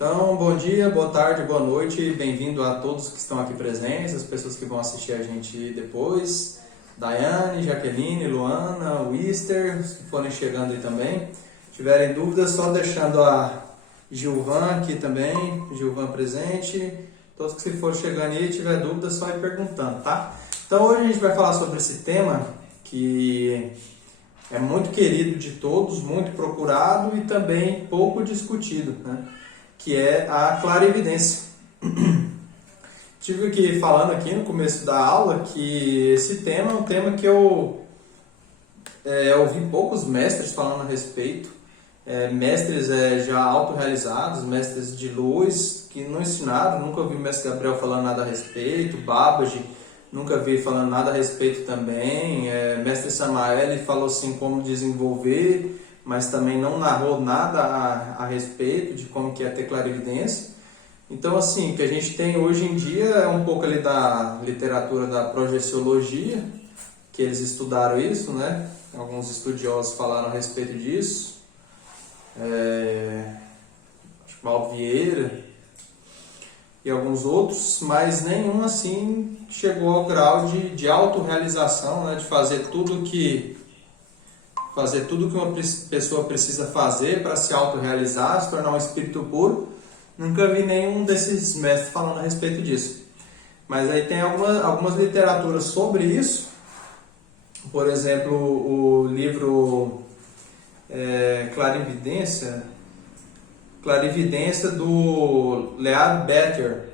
Então, bom dia, boa tarde, boa noite, bem-vindo a todos que estão aqui presentes, as pessoas que vão assistir a gente depois, Daiane, Jaqueline, Luana, Wister, os que forem chegando aí também. Se tiverem dúvidas, só deixando a Gilvan aqui também, Gilvan presente. Todos que forem chegando aí, tiver dúvidas, só ir perguntando, tá? Então, hoje a gente vai falar sobre esse tema que é muito querido de todos, muito procurado e também pouco discutido, né? Que é a clarividência. Tive aqui falando aqui no começo da aula que esse tema é um tema que eu ouvi poucos mestres falando a respeito, mestres já autorrealizados, mestres de luz, que não ensinaram, nunca ouvi o mestre Gabriel falando nada a respeito, Babaji, nunca vi falando nada a respeito também, mestre Samael falou assim como desenvolver, mas também não narrou nada a respeito de como que é ter clarividência. Então, assim, o que a gente tem hoje em dia é um pouco ali da literatura da projeciologia, que eles estudaram isso, né? Alguns estudiosos falaram a respeito disso. Paulo Vieira e alguns outros, mas nenhum, assim, chegou ao grau de autorrealização, né? De fazer tudo que uma pessoa precisa fazer para se autorrealizar, se tornar um espírito puro. Nunca vi nenhum desses mestres falando a respeito disso. Mas aí tem algumas literaturas sobre isso. Por exemplo, o livro Clarividência do Lead Better.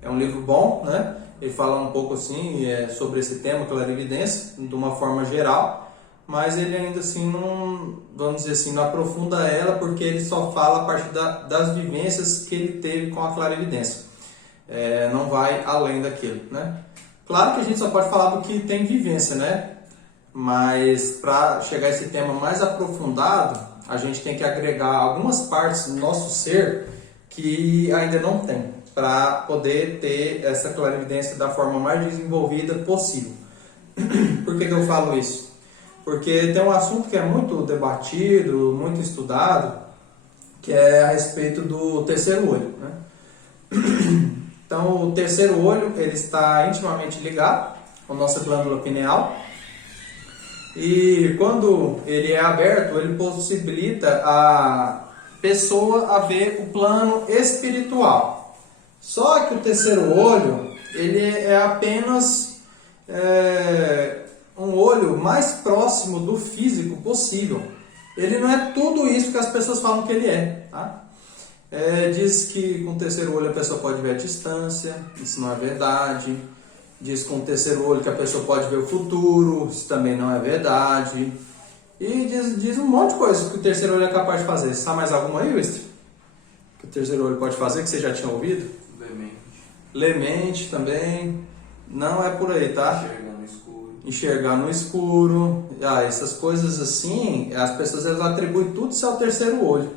É um livro bom, né? Ele fala um pouco assim sobre esse tema, clarividência, de uma forma geral. Mas ele ainda assim não, vamos dizer assim, não aprofunda ela, porque ele só fala a partir das vivências que ele teve com a clarividência. Não vai além daquilo, né? Claro que a gente só pode falar do que tem vivência, né? Mas para chegar a esse tema mais aprofundado, a gente tem que agregar algumas partes do nosso ser que ainda não tem, para poder ter essa clarividência da forma mais desenvolvida possível. Por que eu falo isso? Porque tem um assunto que é muito debatido, muito estudado, que é a respeito do terceiro olho, né? Então, o terceiro olho ele está intimamente ligado com a nossa glândula pineal. E quando ele é aberto, ele possibilita a pessoa a ver o plano espiritual. Só que o terceiro olho ele é apenas um olho mais próximo do físico possível. Ele não é tudo isso que as pessoas falam que ele é, tá? Diz que com o terceiro olho a pessoa pode ver a distância, isso não é verdade. Diz com o terceiro olho que a pessoa pode ver o futuro, isso também não é verdade. E diz um monte de coisa que o terceiro olho é capaz de fazer. Sabe mais alguma aí, Wister? Que o terceiro olho pode fazer, que você já tinha ouvido? Lemente também. Não é por aí, tá? Enxergar no escuro, essas coisas assim, as pessoas elas atribuem tudo isso ao terceiro olho.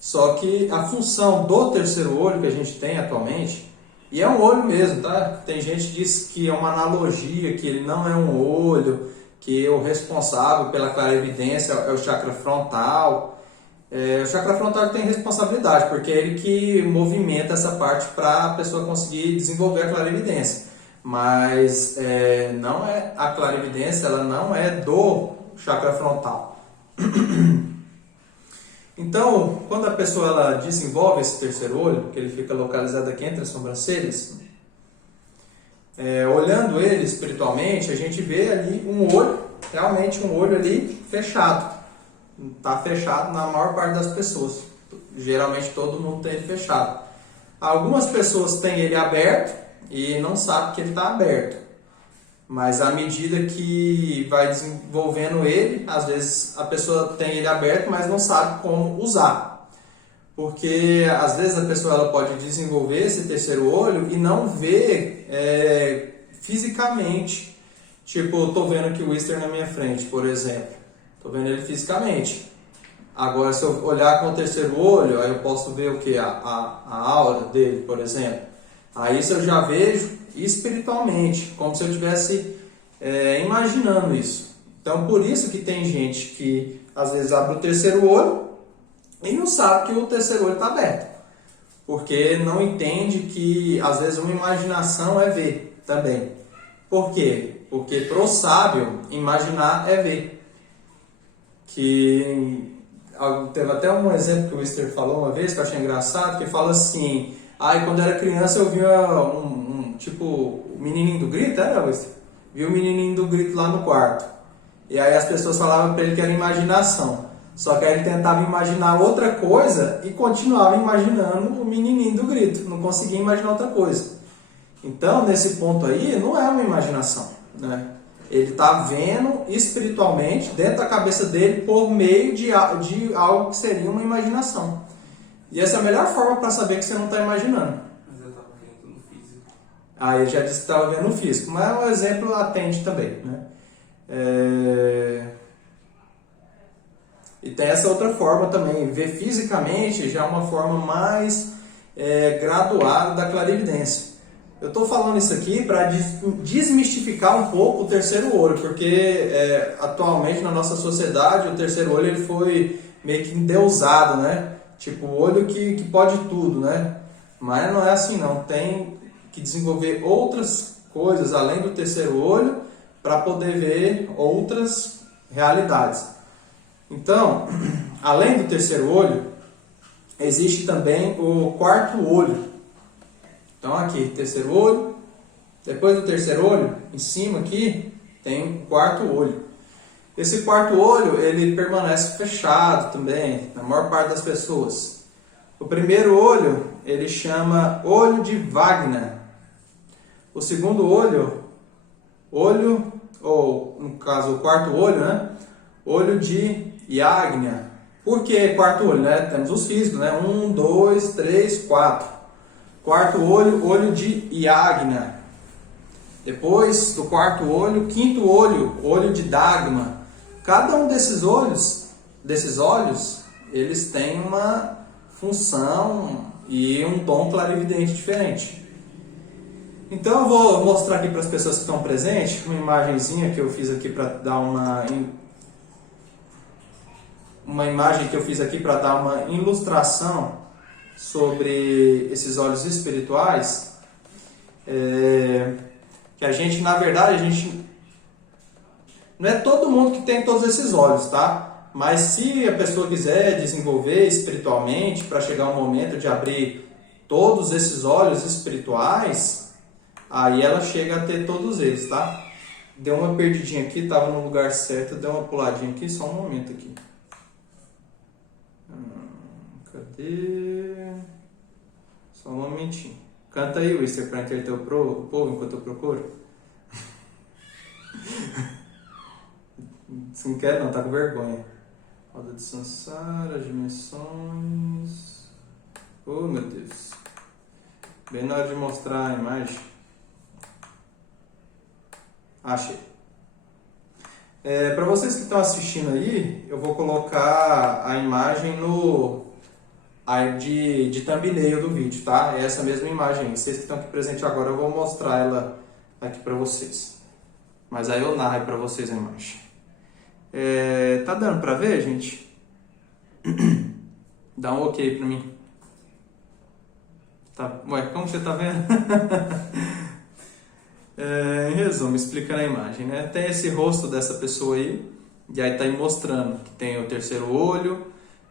Só que a função do terceiro olho que a gente tem atualmente, e é um olho mesmo, tá? Tem gente que diz que é uma analogia, que ele não é um olho, que o responsável pela clarividência é o chakra frontal. O chakra frontal tem responsabilidade, porque é ele que movimenta essa parte para a pessoa conseguir desenvolver a clarividência. Mas não é a clarividência, ela não é do chakra frontal. Então, quando a pessoa ela desenvolve esse terceiro olho, que ele fica localizado aqui entre as sobrancelhas, olhando ele espiritualmente, a gente vê ali um olho, realmente um olho ali fechado. Está fechado na maior parte das pessoas. Geralmente todo mundo tem ele fechado. Algumas pessoas têm ele aberto e não sabe que ele está aberto, mas à medida que vai desenvolvendo ele, às vezes a pessoa tem ele aberto, mas não sabe como usar, porque às vezes a pessoa ela pode desenvolver esse terceiro olho e não ver fisicamente. Tipo, eu estou vendo aqui o Wister na minha frente, por exemplo, estou vendo ele fisicamente. Agora, se eu olhar com o terceiro olho, aí eu posso ver o que? A aura dele, por exemplo. Aí isso eu já vejo espiritualmente, como se eu estivesse imaginando isso. Então, por isso que tem gente que às vezes abre o terceiro olho e não sabe que o terceiro olho está aberto. porque não entende que às vezes uma imaginação é ver também. Por quê? Porque para o sábio, imaginar é ver. Que teve até um exemplo que o Wister falou uma vez, que eu achei engraçado, que fala assim, quando eu era criança eu via tipo, o menininho do grito, era, Wister? Vi o menininho do grito lá no quarto. E aí as pessoas falavam para ele que era imaginação. Só que aí ele tentava imaginar outra coisa e continuava imaginando o menininho do grito. Não conseguia imaginar outra coisa. Então, nesse ponto aí, não é uma imaginação, né? Ele está vendo espiritualmente dentro da cabeça dele por meio de algo que seria uma imaginação. E essa é a melhor forma para saber que você não está imaginando. Mas eu estava vendo no físico. Ele já disse que estava vendo no físico, mas é um exemplo latente também, né? E tem essa outra forma também, ver fisicamente já é uma forma mais graduada da clarividência. Eu estou falando isso aqui para desmistificar um pouco o terceiro olho, porque atualmente na nossa sociedade o terceiro olho ele foi meio que endeusado, né? Tipo, o olho que pode tudo, né? Mas não é assim não, tem que desenvolver outras coisas além do terceiro olho para poder ver outras realidades. Então, além do terceiro olho, existe também o quarto olho. Então aqui, terceiro olho, depois do terceiro olho, em cima aqui, tem o quarto olho. Esse quarto olho, ele permanece fechado também, na maior parte das pessoas. O primeiro olho, ele chama olho de Wagner. O segundo olho, ou no caso o quarto olho, né? Olho de Yagna. Por que quarto olho, né? Temos os físicos, né? 1, 2, 3, 4. Quarto olho, olho de Yagna. Depois do quarto olho, quinto olho, olho de Dagma. Cada um desses olhos, eles têm uma função e um dom clarividente diferente. Então eu vou mostrar aqui para as pessoas que estão presentes uma imagenzinha que eu fiz aqui para dar uma imagem que eu fiz aqui para dar uma ilustração sobre esses olhos espirituais, que a gente, na verdade, não é todo mundo que tem todos esses olhos, tá? Mas se a pessoa quiser desenvolver espiritualmente para chegar um momento de abrir todos esses olhos espirituais, aí ela chega a ter todos eles, tá? Deu uma perdidinha aqui, estava no lugar certo, deu uma puladinha aqui, só um momento aqui. Cadê? Só um momentinho. Canta aí, Wister, para entreter o povo enquanto eu procuro. Você não quer não, tá com vergonha. Roda de Sansara, as dimensões. Oh, meu Deus. Bem na hora de mostrar a imagem. Achei. Para vocês que estão assistindo aí, eu vou colocar a imagem de thumbnail do vídeo, tá? É essa mesma imagem. Vocês que estão aqui presentes agora, eu vou mostrar ela aqui para vocês. Mas aí eu narro para vocês a imagem. Tá dando para ver, gente? Dá um ok para mim. Tá. Ué, como você tá vendo? Em resumo, explicando a imagem, né? Tem esse rosto dessa pessoa aí, e aí tá aí mostrando que tem o terceiro olho,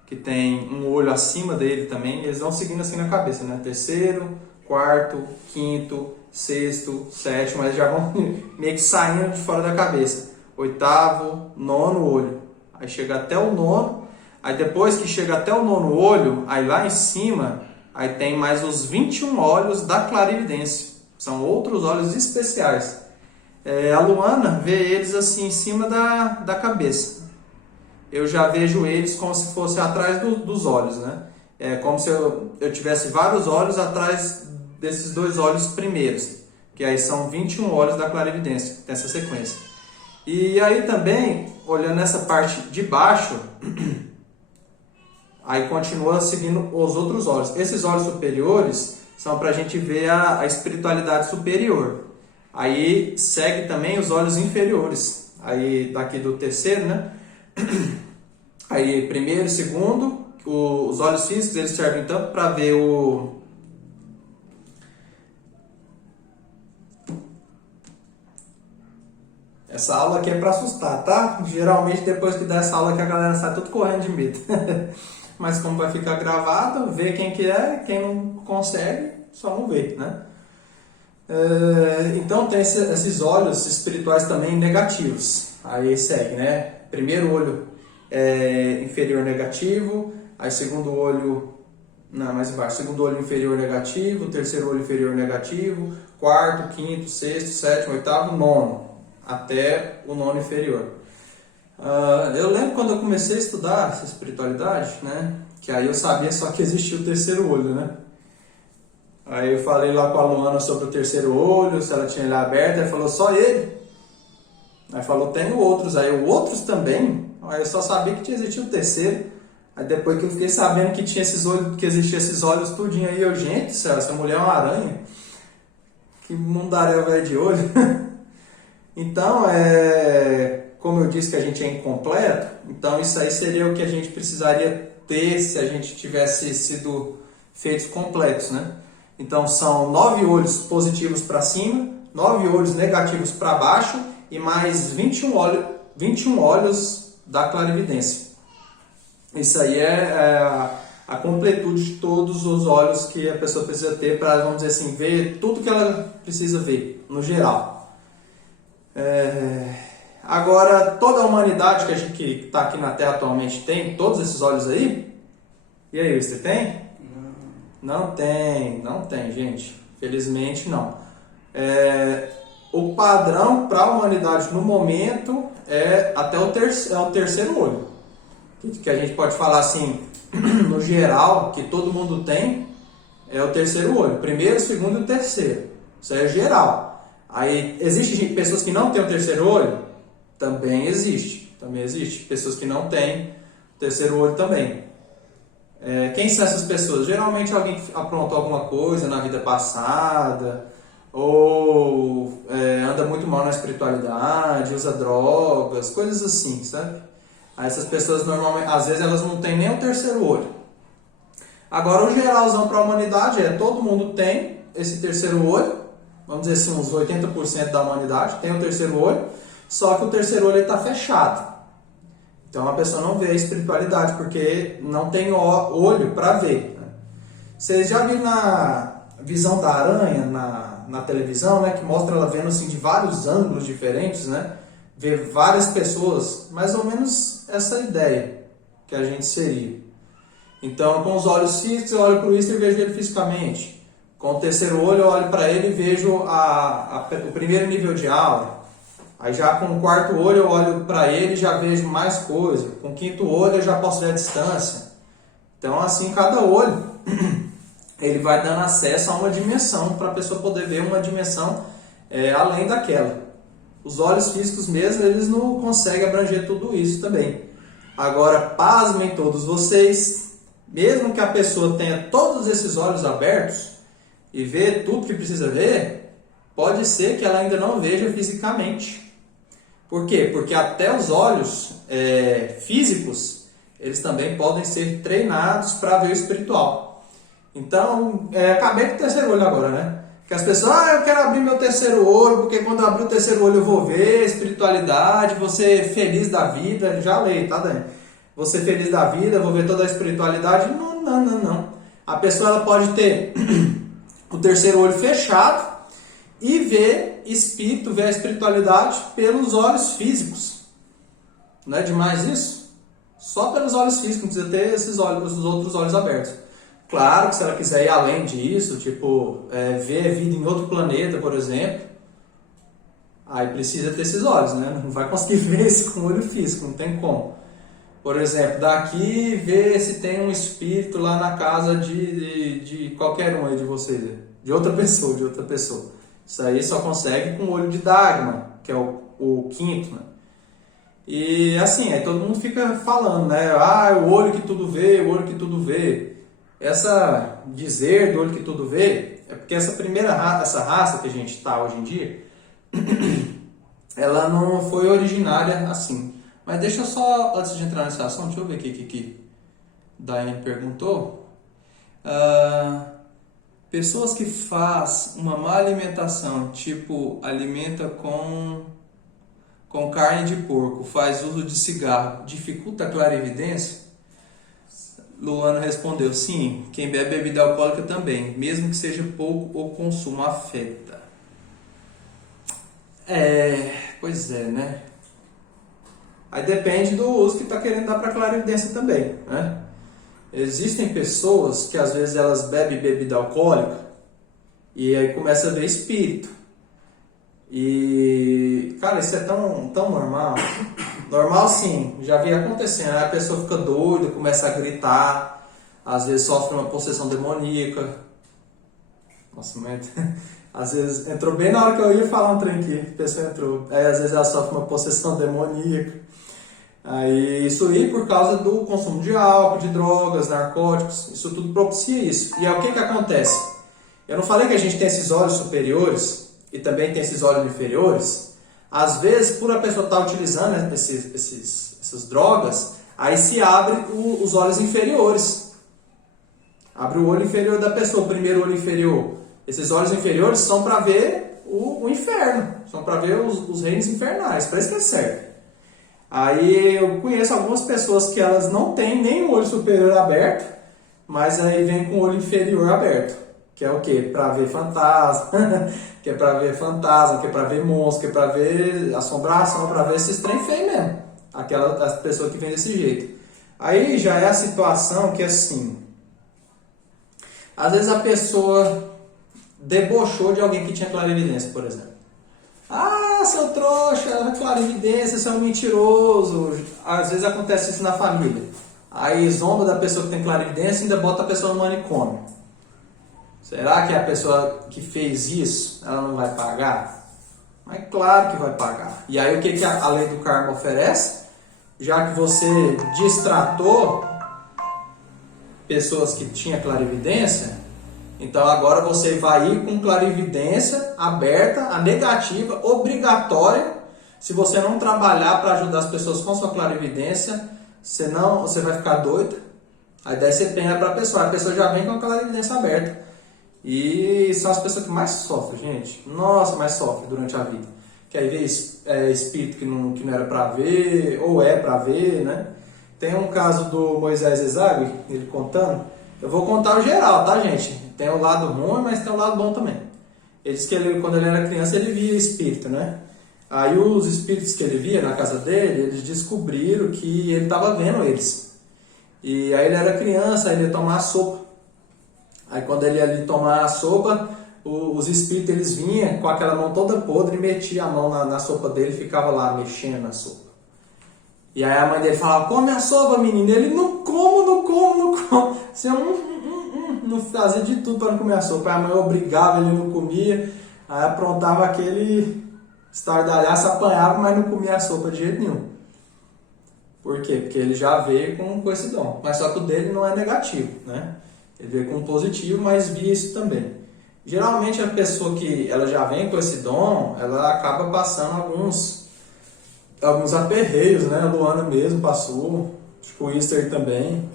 que tem um olho acima dele também, eles vão seguindo assim na cabeça, né? Terceiro, quarto, quinto, sexto, sétimo, eles já vão meio que saindo de fora da cabeça. Oitavo, nono olho, aí chega até o nono, aí depois que chega até o nono olho, aí lá em cima, aí tem mais os 21 olhos da clarividência. São outros olhos especiais. A Luana vê eles assim em cima da cabeça. Eu já vejo eles como se fosse atrás dos olhos, né? É como se eu tivesse vários olhos atrás desses dois olhos primeiros. Que aí são 21 olhos da clarividência, nessa sequência. E aí também, olhando essa parte de baixo, aí continua seguindo os outros olhos. Esses olhos superiores são para a gente ver a espiritualidade superior. Aí segue também os olhos inferiores. Aí daqui do terceiro, né? Aí primeiro, segundo, os olhos físicos eles servem tanto para ver Essa aula aqui é para assustar, tá? Geralmente depois que dá essa aula que a galera sai tudo correndo de medo. Mas como vai ficar gravado, vê quem que é, quem não consegue, só não vê, né? Então tem esses olhos espirituais também negativos. Aí segue, né? Primeiro olho inferior negativo, aí segundo olho, não, mais embaixo, segundo olho inferior negativo, terceiro olho inferior negativo, quarto, quinto, sexto, sétimo, oitavo, nono, até o nono inferior. Eu lembro quando eu comecei a estudar essa espiritualidade, né? Que aí eu sabia só que existia o terceiro olho, né? Aí eu falei lá com a Luana sobre o terceiro olho, se ela tinha ele aberto, ela falou, só ele? Aí falou, tenho outros, aí outros também, aí eu só sabia que existia o terceiro. Aí depois que eu fiquei sabendo que tinha esses olhos, que existia esses olhos tudinho aí, eu, gente, essa mulher é uma aranha, que mundaréu velho de olho. Então, como eu disse que a gente é incompleto, então isso aí seria o que a gente precisaria ter se a gente tivesse sido feitos completos, né? Então são 9 olhos positivos para cima, 9 olhos negativos para baixo e mais 21 olhos da clarividência. Isso aí é a completude de todos os olhos que a pessoa precisa ter para, vamos dizer assim, ver tudo que ela precisa ver, no geral. Agora, toda a humanidade que está aqui na Terra atualmente tem todos esses olhos aí? E aí, você tem? Não tem, gente. Felizmente, não. O padrão para a humanidade no momento é até o terceiro olho. Que a gente pode falar assim, no geral, que todo mundo tem, é o terceiro olho. Primeiro, segundo e o terceiro. Isso é geral. Aí, existe pessoas que não têm o terceiro olho? Também existe. Pessoas que não têm o terceiro olho também. Quem são essas pessoas? Geralmente alguém que aprontou alguma coisa na vida passada, ou anda muito mal na espiritualidade, usa drogas, coisas assim, sabe? Aí essas pessoas normalmente, às vezes elas não têm nem o terceiro olho. Agora o geralzão para a humanidade todo mundo tem esse terceiro olho, vamos dizer assim, uns 80% da humanidade tem o terceiro olho, só que o terceiro olho está fechado. Então a pessoa não vê a espiritualidade, porque não tem olho para ver. Né? Vocês já viram na visão da aranha na televisão, né? Que mostra ela vendo assim, de vários ângulos diferentes, né? Ver várias pessoas, mais ou menos essa ideia que a gente seria. Então, com os olhos físicos, eu olho para o Easter e vejo ele fisicamente. Com o terceiro olho, eu olho para ele e vejo o primeiro nível de aura. Aí já com o quarto olho eu olho para ele e já vejo mais coisa. Com o quinto olho eu já posso ver a distância. Então assim, cada olho ele vai dando acesso a uma dimensão para a pessoa poder ver uma dimensão além daquela. Os olhos físicos mesmo, eles não conseguem abranger tudo isso também. Agora, pasmem todos vocês, mesmo que a pessoa tenha todos esses olhos abertos e vê tudo que precisa ver, pode ser que ela ainda não veja fisicamente. Por quê? Porque até os olhos físicos, eles também podem ser treinados para ver o espiritual. Então, acabei com o terceiro olho agora, né? Que as pessoas, eu quero abrir meu terceiro olho, porque quando eu abrir o terceiro olho eu vou ver espiritualidade, vou ser feliz da vida. Já leio, tá, Dani? Vou ser feliz da vida, vou ver toda a espiritualidade. Não. A pessoa ela pode ter o terceiro olho fechado e ver espírito, ver a espiritualidade pelos olhos físicos. Não é demais isso? Só pelos olhos físicos, não precisa ter esses outros olhos abertos. Claro que se ela quiser ir além disso, tipo, ver vida em outro planeta, por exemplo, aí precisa ter esses olhos, né? Não vai conseguir ver isso com o olho físico, não tem como. Por exemplo, daqui ver se tem um espírito lá na casa de qualquer um aí de vocês, de outra pessoa. Isso aí só consegue com o olho de Dagmar, que é o quinto, né? E assim, aí todo mundo fica falando, né? O olho que tudo vê, o olho que tudo vê. Essa dizer do olho que tudo vê, é porque essa raça que a gente está hoje em dia, ela não foi originária assim. Mas deixa eu só, antes de entrar nesse assunto, deixa eu ver o que Daiane perguntou. Pessoas que fazem uma má alimentação, tipo, alimenta com com carne de porco faz uso de cigarro dificulta a clarividência? Luana respondeu, sim, quem bebe bebida alcoólica também, mesmo que seja pouco, o consumo afeta. Pois é, né? Aí depende do uso que está querendo dar para clarividência também, né? Existem pessoas que às vezes elas bebem bebida alcoólica e aí começa a ver espírito. E, cara, isso é tão normal. Normal sim, já vi acontecendo. Aí a pessoa fica doida, começa a gritar, às vezes sofre uma possessão demoníaca. Nossa, mas às vezes entrou bem na hora que eu ia falar um trem aqui, a pessoa entrou. Aí às vezes ela sofre uma possessão demoníaca. Aí isso aí por causa do consumo de álcool, de drogas, narcóticos, isso tudo propicia isso. E aí o que acontece? Eu não falei que a gente tem esses olhos superiores e também tem esses olhos inferiores? Às vezes, por a pessoa estar utilizando essas drogas, aí se abre os olhos inferiores. Abre o olho inferior da pessoa, o primeiro olho inferior. Esses olhos inferiores são para ver o inferno, são para ver os reinos infernais, para isso que serve. Aí eu conheço algumas pessoas que elas não têm nem o olho superior aberto, mas aí vem com o olho inferior aberto. Que é o quê? Para ver fantasma, que é para ver fantasma, que é para ver monstro, que é para ver assombração, para ver esses trem feio mesmo. Aquela pessoa que vem desse jeito. Aí já é a situação que assim, às vezes a pessoa debochou de alguém que tinha clarividência, por exemplo. Ah, seu trouxa, clarividência, seu mentiroso. Às vezes acontece isso na família. Aí zomba da pessoa que tem clarividência e ainda bota a pessoa no manicômio. Será que a pessoa que fez isso, ela não vai pagar? Mas claro que vai pagar. E aí o que a lei do karma oferece? Já que você destratou pessoas que tinham clarividência, então agora você vai ir com clarividência aberta, a negativa, obrigatória. Se você não trabalhar para ajudar as pessoas com sua clarividência, senão você vai ficar doido. Aí daí você pena para a pessoa já vem com a clarividência aberta. E são as pessoas que mais sofrem, gente. Nossa, mais sofrem durante a vida. Que aí vê espírito que não era para ver, ou é para ver, né? Tem um caso do Moisés Ezagui, ele contando. Eu vou contar o geral, tá, gente? Tem o lado ruim, mas tem o lado bom também. Ele disse que quando ele era criança, ele via espírito, né? Aí os espíritos que ele via na casa dele, eles descobriram que ele estava vendo eles. E aí ele era criança, aí ele ia tomar sopa. Aí quando ele ia ali tomar a sopa, os espíritos eles vinham com aquela mão toda podre e metia a mão na sopa dele e ficava lá mexendo na sopa. E aí a mãe dele falava, come a sopa, menino. Ele, não como. Assim, não fazia de tudo para não comer a sopa. Aí a mãe obrigava, ele não comia. Aí aprontava aquele estardalhaço, apanhava, mas não comia a sopa de jeito nenhum. Por quê? Porque ele já veio com esse dom. Mas só que o dele não é negativo, né? Ele veio com positivo, mas via isso também. Geralmente a pessoa que ela já vem com esse dom, ela acaba passando alguns aperreios, né? A Luana mesmo passou, acho que o Easter também.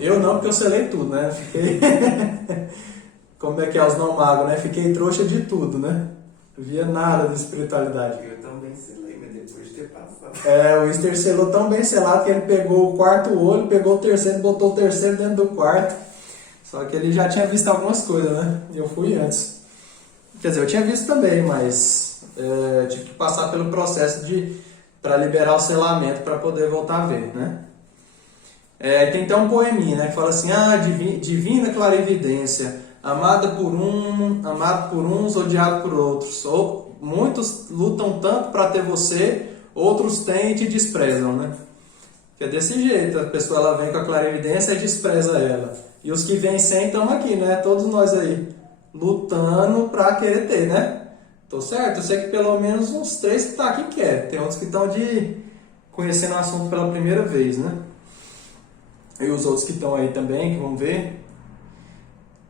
Eu não, porque eu selei tudo, né? Fiquei... Como é que é os não magos, né? Fiquei trouxa de tudo, né? Não via nada de espiritualidade. Eu também selei, mas depois de ter passado. O Easter selou tão bem selado que ele pegou o quarto olho, pegou o terceiro, botou o terceiro dentro do quarto. Só que ele já tinha visto algumas coisas, né? E eu fui antes. Quer dizer, eu tinha visto também, mas tive que passar pelo processo para liberar o selamento para poder voltar a ver, né? Tem até um poeminha, né? Que fala assim, divina clarividência, amado por uns, odiado por outros. Muitos lutam tanto para ter você, outros têm e te desprezam, né? Que é desse jeito, a pessoa ela vem com a clarividência e despreza ela. E os que vêm sem estão aqui, né? Todos nós aí, lutando para querer ter, né? Tô certo? Eu sei que pelo menos uns 3 que estão aqui querem. Tem outros que estão conhecendo o assunto pela primeira vez, né? E os outros que estão aí também, que vão ver.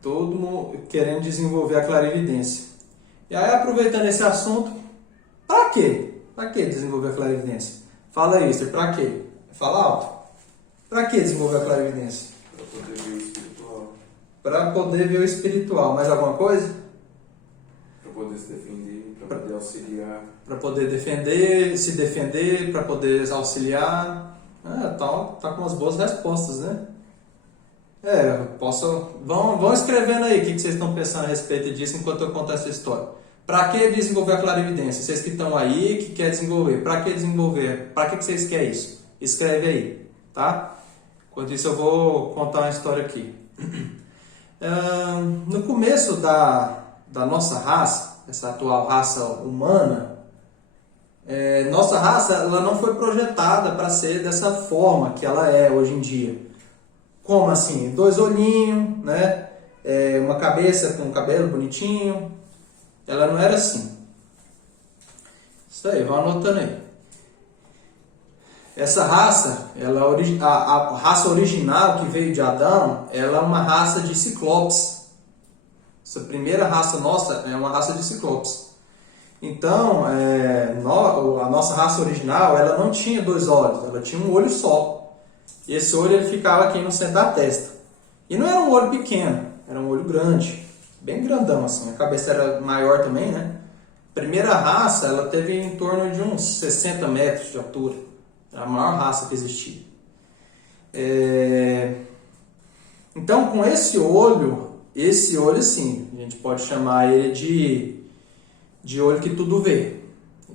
Todo mundo querendo desenvolver a clarividência. E aí, aproveitando esse assunto, para quê? Para que desenvolver a clarividência? Fala aí, Esther, para quê? Fala alto. Para que desenvolver a clarividência? Para poder ver o espiritual. Para poder ver o espiritual. Mais alguma coisa? Para poder se defender. Para poder auxiliar. Para poder defender, se defender, para poder auxiliar. Tá com umas boas respostas, né? Vão escrevendo aí o que vocês estão pensando a respeito disso enquanto eu conto essa história. Para que desenvolver a clarividência? Vocês que estão aí, que querem desenvolver, para que desenvolver? Para que vocês querem isso? Escreve aí, tá? Enquanto isso eu vou contar uma história aqui. No começo da nossa raça, essa atual raça humana, nossa raça ela não foi projetada para ser dessa forma que ela é hoje em dia. Como assim? 2 olhinhos, né? Uma cabeça com cabelo bonitinho. Ela não era assim. Isso aí, vão anotando aí. Essa raça, a raça original que veio de Adão, ela é uma raça de ciclopes. Essa primeira raça nossa é uma raça de ciclopes. Então, a nossa raça original, ela não tinha 2 olhos, ela tinha um olho só. E esse olho ele ficava aqui no centro da testa. E não era um olho pequeno, era um olho grande, bem grandão assim. A cabeça era maior também, né? A primeira raça, ela teve em torno de uns 60 metros de altura. Era a maior raça que existia. Então, com esse olho sim, a gente pode chamar ele de olho que tudo vê.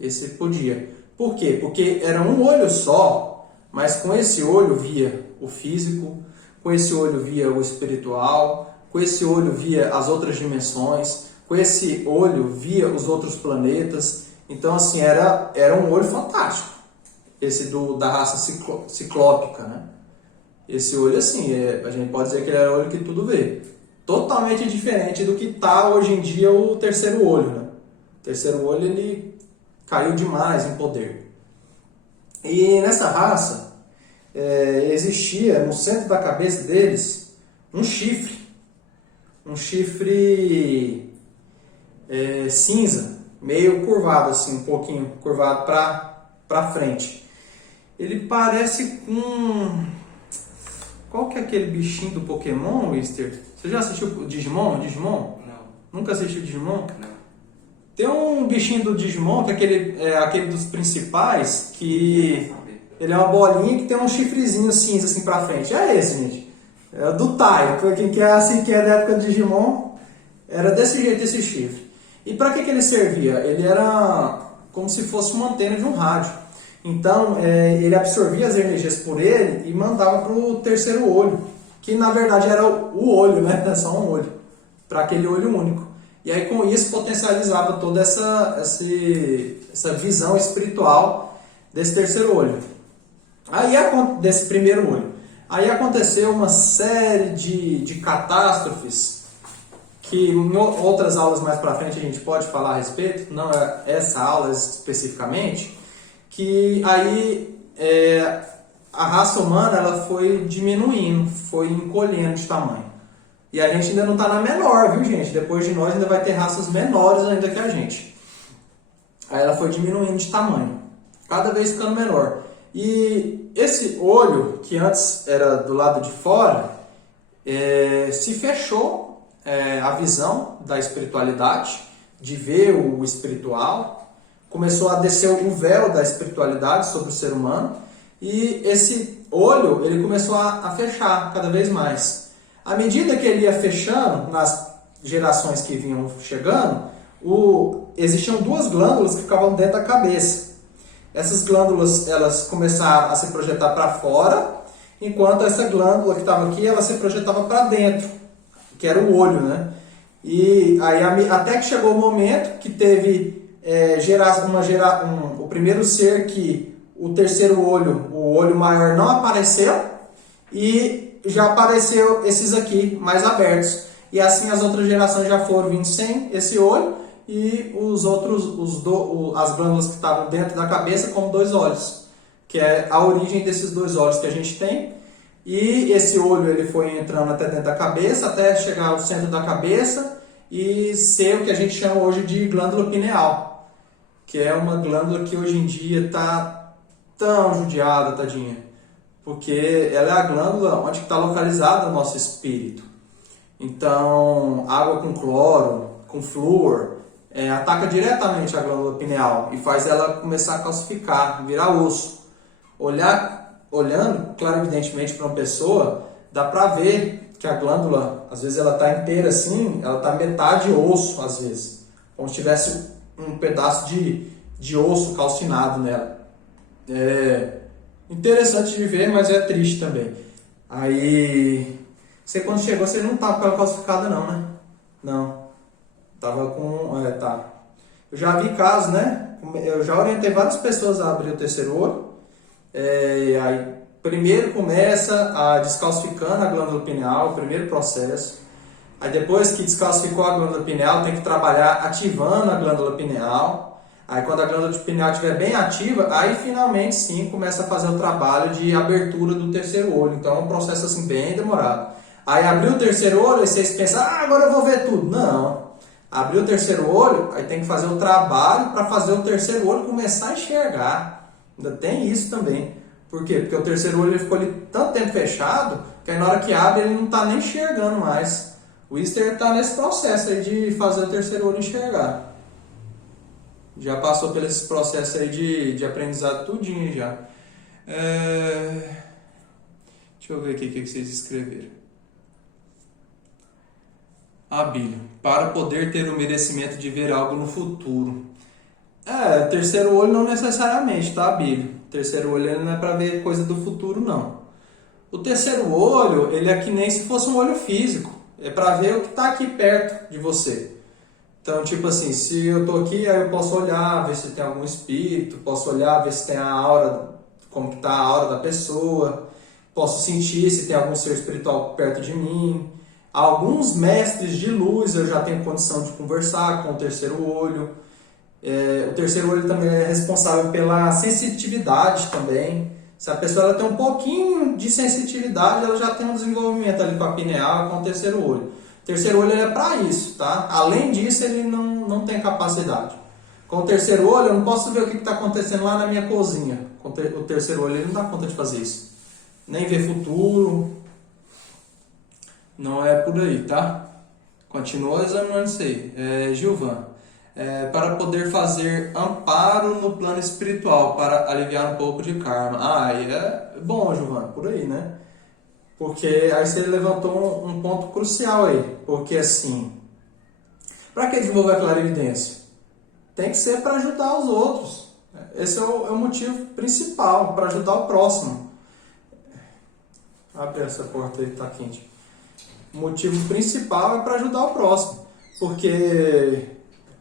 Esse podia. Por quê? Porque era um olho só, mas com esse olho via o físico, com esse olho via o espiritual, com esse olho via as outras dimensões, com esse olho via os outros planetas. Então, assim, era um olho fantástico. Esse da raça ciclópica, né? Esse olho, assim, a gente pode dizer que ele era o olho que tudo vê. Totalmente diferente do que está hoje em dia o terceiro olho, né? O terceiro olho, ele caiu demais em poder. E nessa raça, existia no centro da cabeça deles um chifre cinza, meio curvado assim, um pouquinho curvado para frente. Ele parece com... Qual que é aquele bichinho do Pokémon, Mister? Você já assistiu Digimon? Não. Nunca assistiu Digimon? Não. Tem um bichinho do Digimon, que é aquele dos principais, que ele é uma bolinha que tem um chifrezinho cinza assim pra frente. É esse, gente. É do Tai. Quem é da época do Digimon, era desse jeito esse chifre. E para que ele servia? Ele era como se fosse uma antena de um rádio. Então, ele absorvia as energias por ele e mandava para o terceiro olho, que na verdade era o olho, né? Só um olho, para aquele olho único. E aí com isso potencializava toda essa visão espiritual desse terceiro olho. Aí, desse primeiro olho. Aí aconteceu uma série de catástrofes que em outras aulas mais para frente a gente pode falar a respeito, não é essa aula especificamente, que aí a raça humana ela foi diminuindo, foi encolhendo de tamanho. E a gente ainda não está na menor, viu, gente? Depois de nós ainda vai ter raças menores ainda que a gente. Aí ela foi diminuindo de tamanho, cada vez ficando menor. E esse olho, que antes era do lado de fora, se fechou a visão da espiritualidade, de ver o espiritual. Começou a descer o véu da espiritualidade sobre o ser humano. E esse olho ele começou a fechar cada vez mais. À medida que ele ia fechando, nas gerações que vinham chegando, existiam 2 glândulas que ficavam dentro da cabeça. Essas glândulas elas começaram a se projetar para fora, enquanto essa glândula que estava aqui, ela se projetava para dentro, que era o olho, né? E aí até que chegou o momento que teve o primeiro ser que o terceiro olho, o olho maior não apareceu, e já apareceu esses aqui mais abertos. E assim as outras gerações já foram vindo sem esse olho, e os outros, as glândulas que estavam dentro da cabeça como 2 olhos, que é a origem desses 2 olhos que a gente tem. E esse olho ele foi entrando até dentro da cabeça, até chegar ao centro da cabeça e ser o que a gente chama hoje de glândula pineal, que é uma glândula que hoje em dia está tão judiada, tadinha, porque ela é a glândula onde está localizado o nosso espírito. Então, água com cloro, com flúor, ataca diretamente a glândula pineal e faz ela começar a calcificar, virar osso. Olhando clarividentemente para uma pessoa, dá para ver que a glândula, às vezes ela está inteira assim, ela está metade osso, às vezes. Como se tivesse um pedaço de osso calcinado nela. É interessante de ver, mas é triste também. Aí, você quando chegou, você não estava com ela calcificada não, né? Não. Tava com... tá. Eu já vi casos, né? Eu já orientei várias pessoas a abrir o terceiro olho. Aí, primeiro começa a descalcificando a glândula pineal, o primeiro processo. Aí depois que descalcificou a glândula pineal, tem que trabalhar ativando a glândula pineal. Aí quando a glândula pineal estiver bem ativa, aí finalmente sim começa a fazer o trabalho de abertura do terceiro olho. Então é um processo assim bem demorado. Aí abriu o terceiro olho e vocês pensam, agora eu vou ver tudo. Não. Abriu o terceiro olho, aí tem que fazer o trabalho para fazer o terceiro olho começar a enxergar. Ainda tem isso também. Por quê? Porque o terceiro olho ele ficou ali tanto tempo fechado, que aí na hora que abre ele não está nem enxergando mais. O Easter está nesse processo aí de fazer o terceiro olho enxergar. Já passou por esse processo aí de aprendizado tudinho já. Deixa eu ver aqui o que vocês escreveram. Abílio, para poder ter o merecimento de ver algo no futuro. Terceiro olho não necessariamente, tá, Abílio? Terceiro olho ele não é para ver coisa do futuro, não. O terceiro olho, ele é que nem se fosse um olho físico. É para ver o que está aqui perto de você. Então, tipo assim, se eu estou aqui, aí eu posso olhar, ver se tem algum espírito, posso olhar, ver se tem a aura, como que está a aura da pessoa, posso sentir se tem algum ser espiritual perto de mim. Alguns mestres de luz eu já tenho condição de conversar com o terceiro olho. O terceiro olho também é responsável pela sensitividade também. Se a pessoa ela tem um pouquinho de sensitividade, ela já tem um desenvolvimento ali com a pineal e com o terceiro olho. O terceiro olho ele é para isso, tá? Além disso, ele não tem capacidade. Com o terceiro olho, eu não posso ver o que está acontecendo lá na minha cozinha. Com o terceiro olho, ele não dá conta de fazer isso. Nem ver futuro. Não é por aí, tá? Continua examinando isso aí. Gilvan. Para poder fazer amparo no plano espiritual, para aliviar um pouco de karma. É bom, Gilvan, por aí, né? Porque aí você levantou um ponto crucial aí. Porque assim, para que desenvolver a clarividência? Tem que ser para ajudar os outros. Esse é o motivo principal, para ajudar o próximo. Abre essa porta aí, tá quente. O motivo principal é para ajudar o próximo. Porque,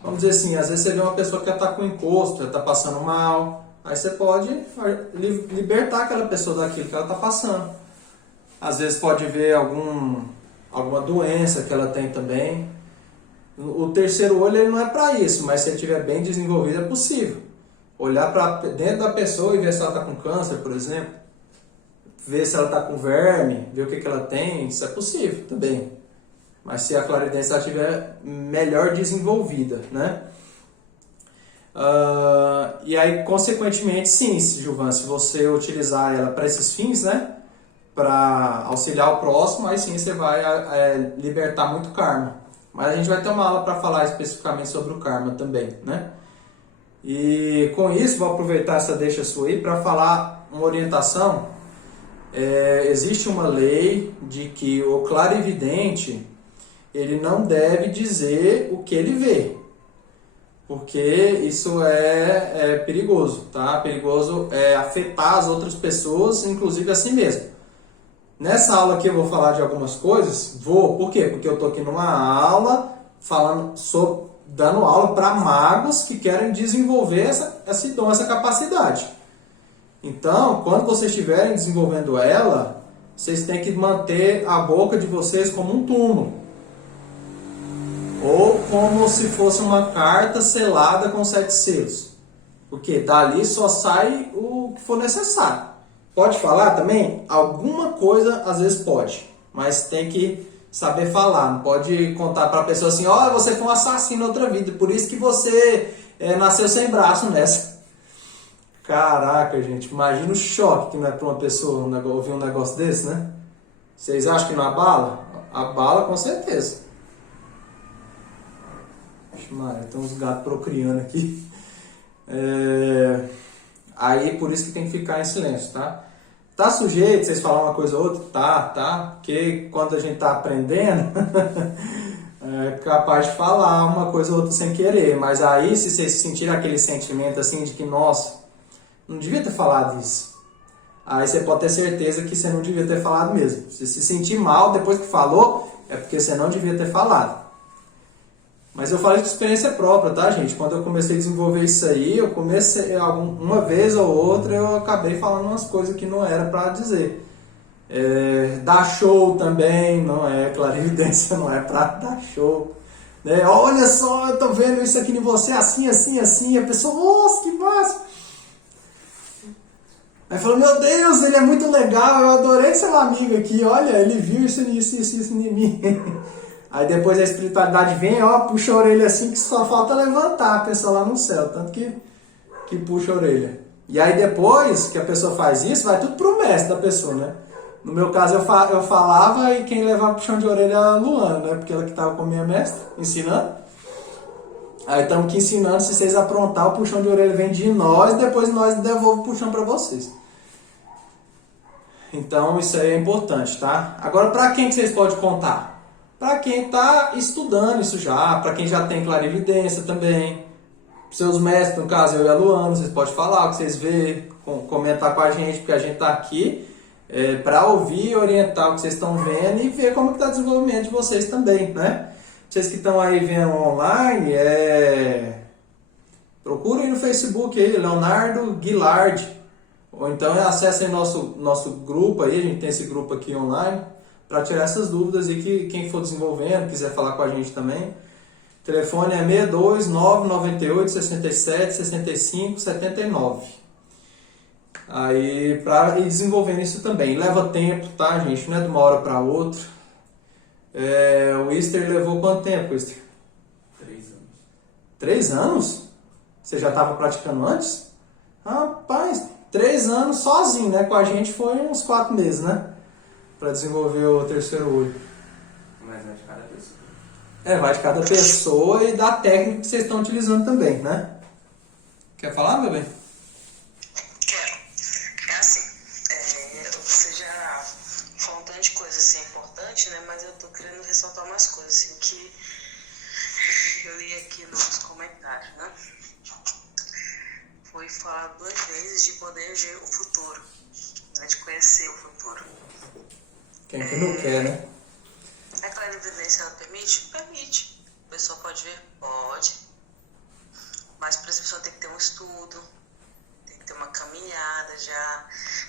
vamos dizer assim, às vezes você vê uma pessoa que está com encosto, já está passando mal. Aí você pode libertar aquela pessoa daquilo que ela está passando. Às vezes pode ver alguma doença que ela tem também. O terceiro olho ele não é para isso, mas se ele estiver bem desenvolvido é possível. Olhar para dentro da pessoa e ver se ela está com câncer, por exemplo. Ver se ela está com verme, ver o que ela tem, isso é possível também. Mas se a clarividência estiver melhor desenvolvida, né? E aí, consequentemente, sim, Gilvan, se você utilizar ela para esses fins, né? Para auxiliar o próximo, aí sim você vai libertar muito karma. Mas a gente vai ter uma aula para falar especificamente sobre o karma também, né? E com isso, vou aproveitar essa deixa sua aí para falar uma orientação. Existe uma lei de que o clarividente ele não deve dizer o que ele vê, porque isso é perigoso, tá? Perigoso afetar as outras pessoas, inclusive a si mesmo. Nessa aula aqui eu vou falar de algumas coisas. Por quê? Porque eu estou aqui numa aula dando aula para magos que querem desenvolver esse dom, essa capacidade. Então, quando vocês estiverem desenvolvendo ela, vocês têm que manter a boca de vocês como um túmulo. Ou como se fosse uma carta selada com 7 selos. Porque dali só sai o que for necessário. Pode falar também? Alguma coisa às vezes pode. Mas tem que saber falar. Não pode contar para a pessoa assim, você foi um assassino outra vida. Por isso que você nasceu sem braço nessa. Caraca, gente, imagina o choque que não é para uma pessoa ouvir um negócio desse, né? Vocês acham que não abala? Abala com certeza. Vixe, Maria, tem uns gatos procriando aqui. Aí por isso que tem que ficar em silêncio, tá? Tá sujeito vocês falar uma coisa ou outra? Tá. Porque quando a gente tá aprendendo, é capaz de falar uma coisa ou outra sem querer. Mas aí se vocês sentirem aquele sentimento assim de que, nossa, não devia ter falado isso. Aí você pode ter certeza que você não devia ter falado mesmo. Se se sentir mal depois que falou, é porque você não devia ter falado. Mas eu falei de experiência própria, tá, gente? Quando eu comecei a desenvolver isso aí, uma vez ou outra, eu acabei falando umas coisas que não era pra dizer. Dar show também, não é clarividência, não é pra dar show. Olha só, eu tô vendo isso aqui em você, assim, a pessoa, nossa, que massa! Aí falou, meu Deus, ele é muito legal, eu adorei seu amigo aqui, olha, ele viu isso em mim. Aí depois a espiritualidade vem, puxa a orelha assim, que só falta levantar a pessoa lá no céu, tanto que puxa a orelha. E aí depois que a pessoa faz isso, vai tudo pro mestre da pessoa, né? No meu caso eu falava e quem levava puxão de orelha era a Luana, né? Porque ela que estava com a minha mestra, ensinando. Aí estamos aqui ensinando, se vocês aprontar, o puxão de orelha vem de nós, depois nós devolvemos o puxão para vocês. Então isso aí é importante, tá? Agora, para quem que vocês podem contar? Para quem está estudando isso já, para quem já tem clarividência também. Seus mestres, no caso eu e a Luana, vocês podem falar o que vocês vê, comentar com a gente, porque a gente está aqui para ouvir e orientar o que vocês estão vendo e ver como está o desenvolvimento de vocês também, né? Vocês que estão aí vendo online, procurem no Facebook aí, Leonardo Guilard. Ou então acessem nosso grupo aí, a gente tem esse grupo aqui online, para tirar essas dúvidas e que quem for desenvolvendo, quiser falar com a gente também. O telefone é 62 998 67 65 79. Aí, para ir desenvolvendo isso também. Leva tempo, tá, gente? Não é de uma hora para outra. O Easter levou quanto tempo, Easter? 3 anos. 3 anos? Você já estava praticando antes? Rapaz, 3 anos sozinho, né? Com a gente foi uns 4 meses, né? Para desenvolver o terceiro olho. Mas vai de cada pessoa. Vai de cada pessoa e da técnica que vocês estão utilizando também, né? Quer falar, meu bem? Quero. É assim, você já falou um tanto de coisa assim importante, né? Mas eu tô querendo ressaltar umas coisas assim que eu li aqui nos comentários, né? Foi falar 2 vezes de poder ver o futuro, né? De conhecer o futuro. Quem que não quer, né? A clarividência, ela permite? Permite. A pessoa pode ver? Pode. Mas para essa pessoa tem que ter um estudo, tem que ter uma caminhada já,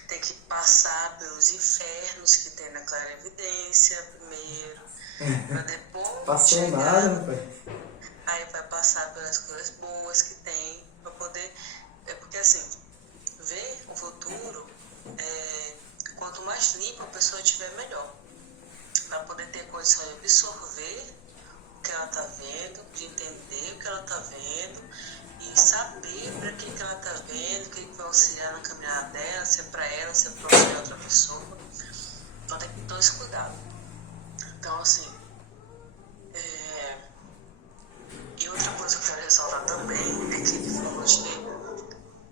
tem que passar pelos infernos que tem na clarividência primeiro, para depois Passou chegar, nada, meu pai. aí vai passar pelas coisas boas que tem, para poder... porque assim, ver o futuro, quanto mais limpa a pessoa estiver, melhor. Para poder ter condição de absorver o que ela está vendo, de entender o que ela está vendo e saber para que ela está vendo, o que vai auxiliar na caminhada dela, se é para ela, se é para auxiliar outra pessoa. Então tem que ter todo esse cuidado. Então, assim, e outra coisa que eu quero ressaltar também é que ele falou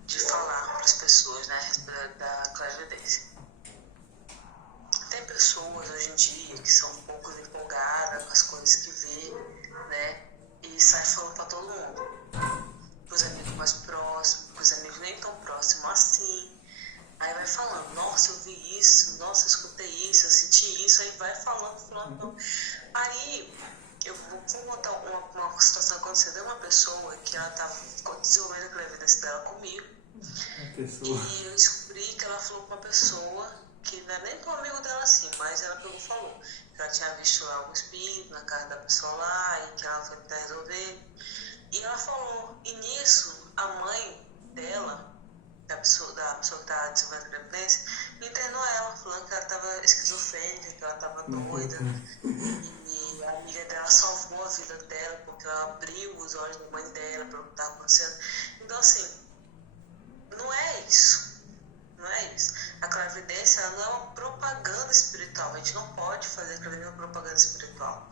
de falar para as pessoas, né, a respeito da clarividência. Tem pessoas hoje em dia que são um pouco empolgadas com as coisas que vê, né? E sai falando pra todo mundo. Pros amigos mais próximos, pros amigos nem tão próximos assim. Aí vai falando, nossa, eu vi isso, nossa, eu escutei isso, eu senti isso. Aí vai falando. Aí eu vou contar uma situação que aconteceu de uma pessoa que ela tava desenvolvendo a clarividência dela comigo. E eu descobri que ela falou com uma pessoa que não é nem com um amigo dela assim, mas ela pegou e falou que ela tinha visto lá um espírito na casa da pessoa lá e que ela foi tentar resolver. E ela falou, e nisso a mãe dela, da pessoa que estava desenvolvendo a clarividência, internou ela, falando que ela estava esquizofrênica, que ela estava doida. E a amiga dela salvou a vida dela porque ela abriu os olhos da mãe dela para o que estava acontecendo. Então, assim, não é isso. Não é isso. A clarividência ela não é uma propaganda espiritual. A gente não pode fazer a clarividência uma propaganda espiritual.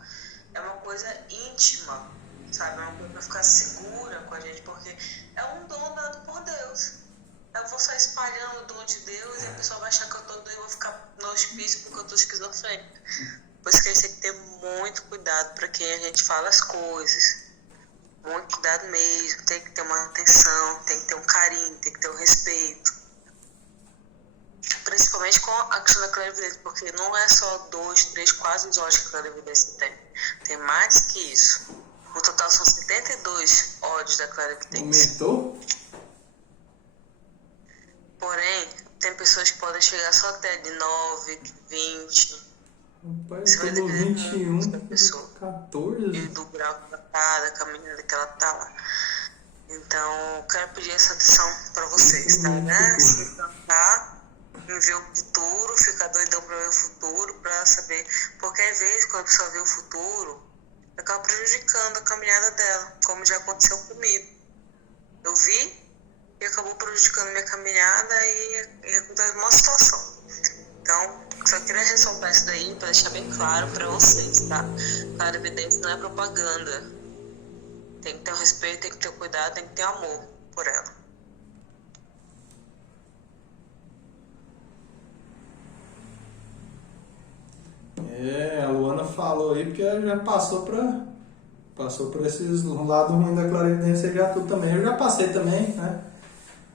É uma coisa íntima, sabe? É uma coisa pra ficar segura com a gente, porque é um dom dado por Deus. Eu vou sair espalhando o dom de Deus e a pessoa vai achar que eu tô doido e vou ficar no hospício porque eu tô esquizofrênica. Por isso que a gente tem que ter muito cuidado para quem a gente fala as coisas. Muito cuidado mesmo, tem que ter uma atenção, tem que ter um carinho, tem que ter um respeito. Principalmente com a questão da clarividência, porque não é só 2, 3, quase os olhos que a clarividência tem. Tem mais que isso. No total são 72 ódios da clarividência. Aumentou? Porém, tem pessoas que podem chegar só até de 9, 20. Rapaz, Você vai eu tô no depender 21, muito da pessoa. 14. E do grau que ela tá, da caminhada que ela tá lá. Então, quero pedir essa atenção pra vocês, tá? Né? Se encantar em ver o futuro, ficar doidão pra ver o futuro, pra saber. Porque às vezes, quando a pessoa vê o futuro, acaba prejudicando a caminhada dela, como já aconteceu comigo. Eu vi e acabou prejudicando minha caminhada e aconteceu uma situação. Então, só queria ressaltar isso daí para deixar bem claro para vocês, tá? Clarividência não é propaganda. Tem que ter o respeito, tem que ter o cuidado, tem que ter amor por ela. A Luana falou aí porque ela já passou por esses lados ruins da clarividência já tudo também. Eu já passei também, né?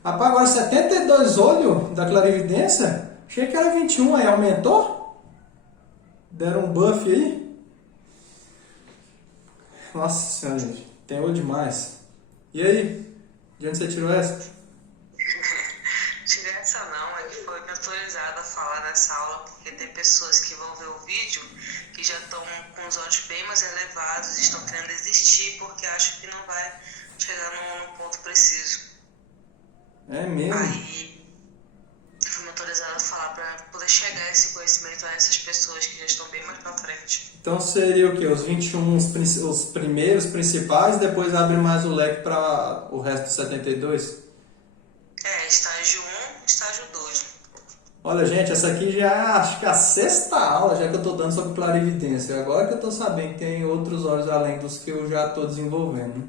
Rapaz, agora 72 olhos da clarividência? Achei que era 21, aí aumentou? Deram um buff aí? Nossa senhora, gente. Tem olho demais. E aí? De onde você tirou essa? Tirei essa não, é que foi me autorizada a falar nessa aula, porque tem pessoas que vão ver o vídeo que já estão com os olhos bem mais elevados e estão querendo desistir porque acham que não vai chegar num ponto preciso. É mesmo? Aí fui autorizada a falar para poder chegar esse conhecimento a essas pessoas que já estão bem mais pra frente. Então seria o quê? Os 21, os primeiros principais, depois abre mais o leque para o resto dos 72? Estágio 1, estágio 2. Olha, gente, essa aqui já é, acho que a 6ª aula já que eu tô dando sobre clarividência. Agora que eu tô sabendo que tem outros olhos além dos que eu já tô desenvolvendo, né?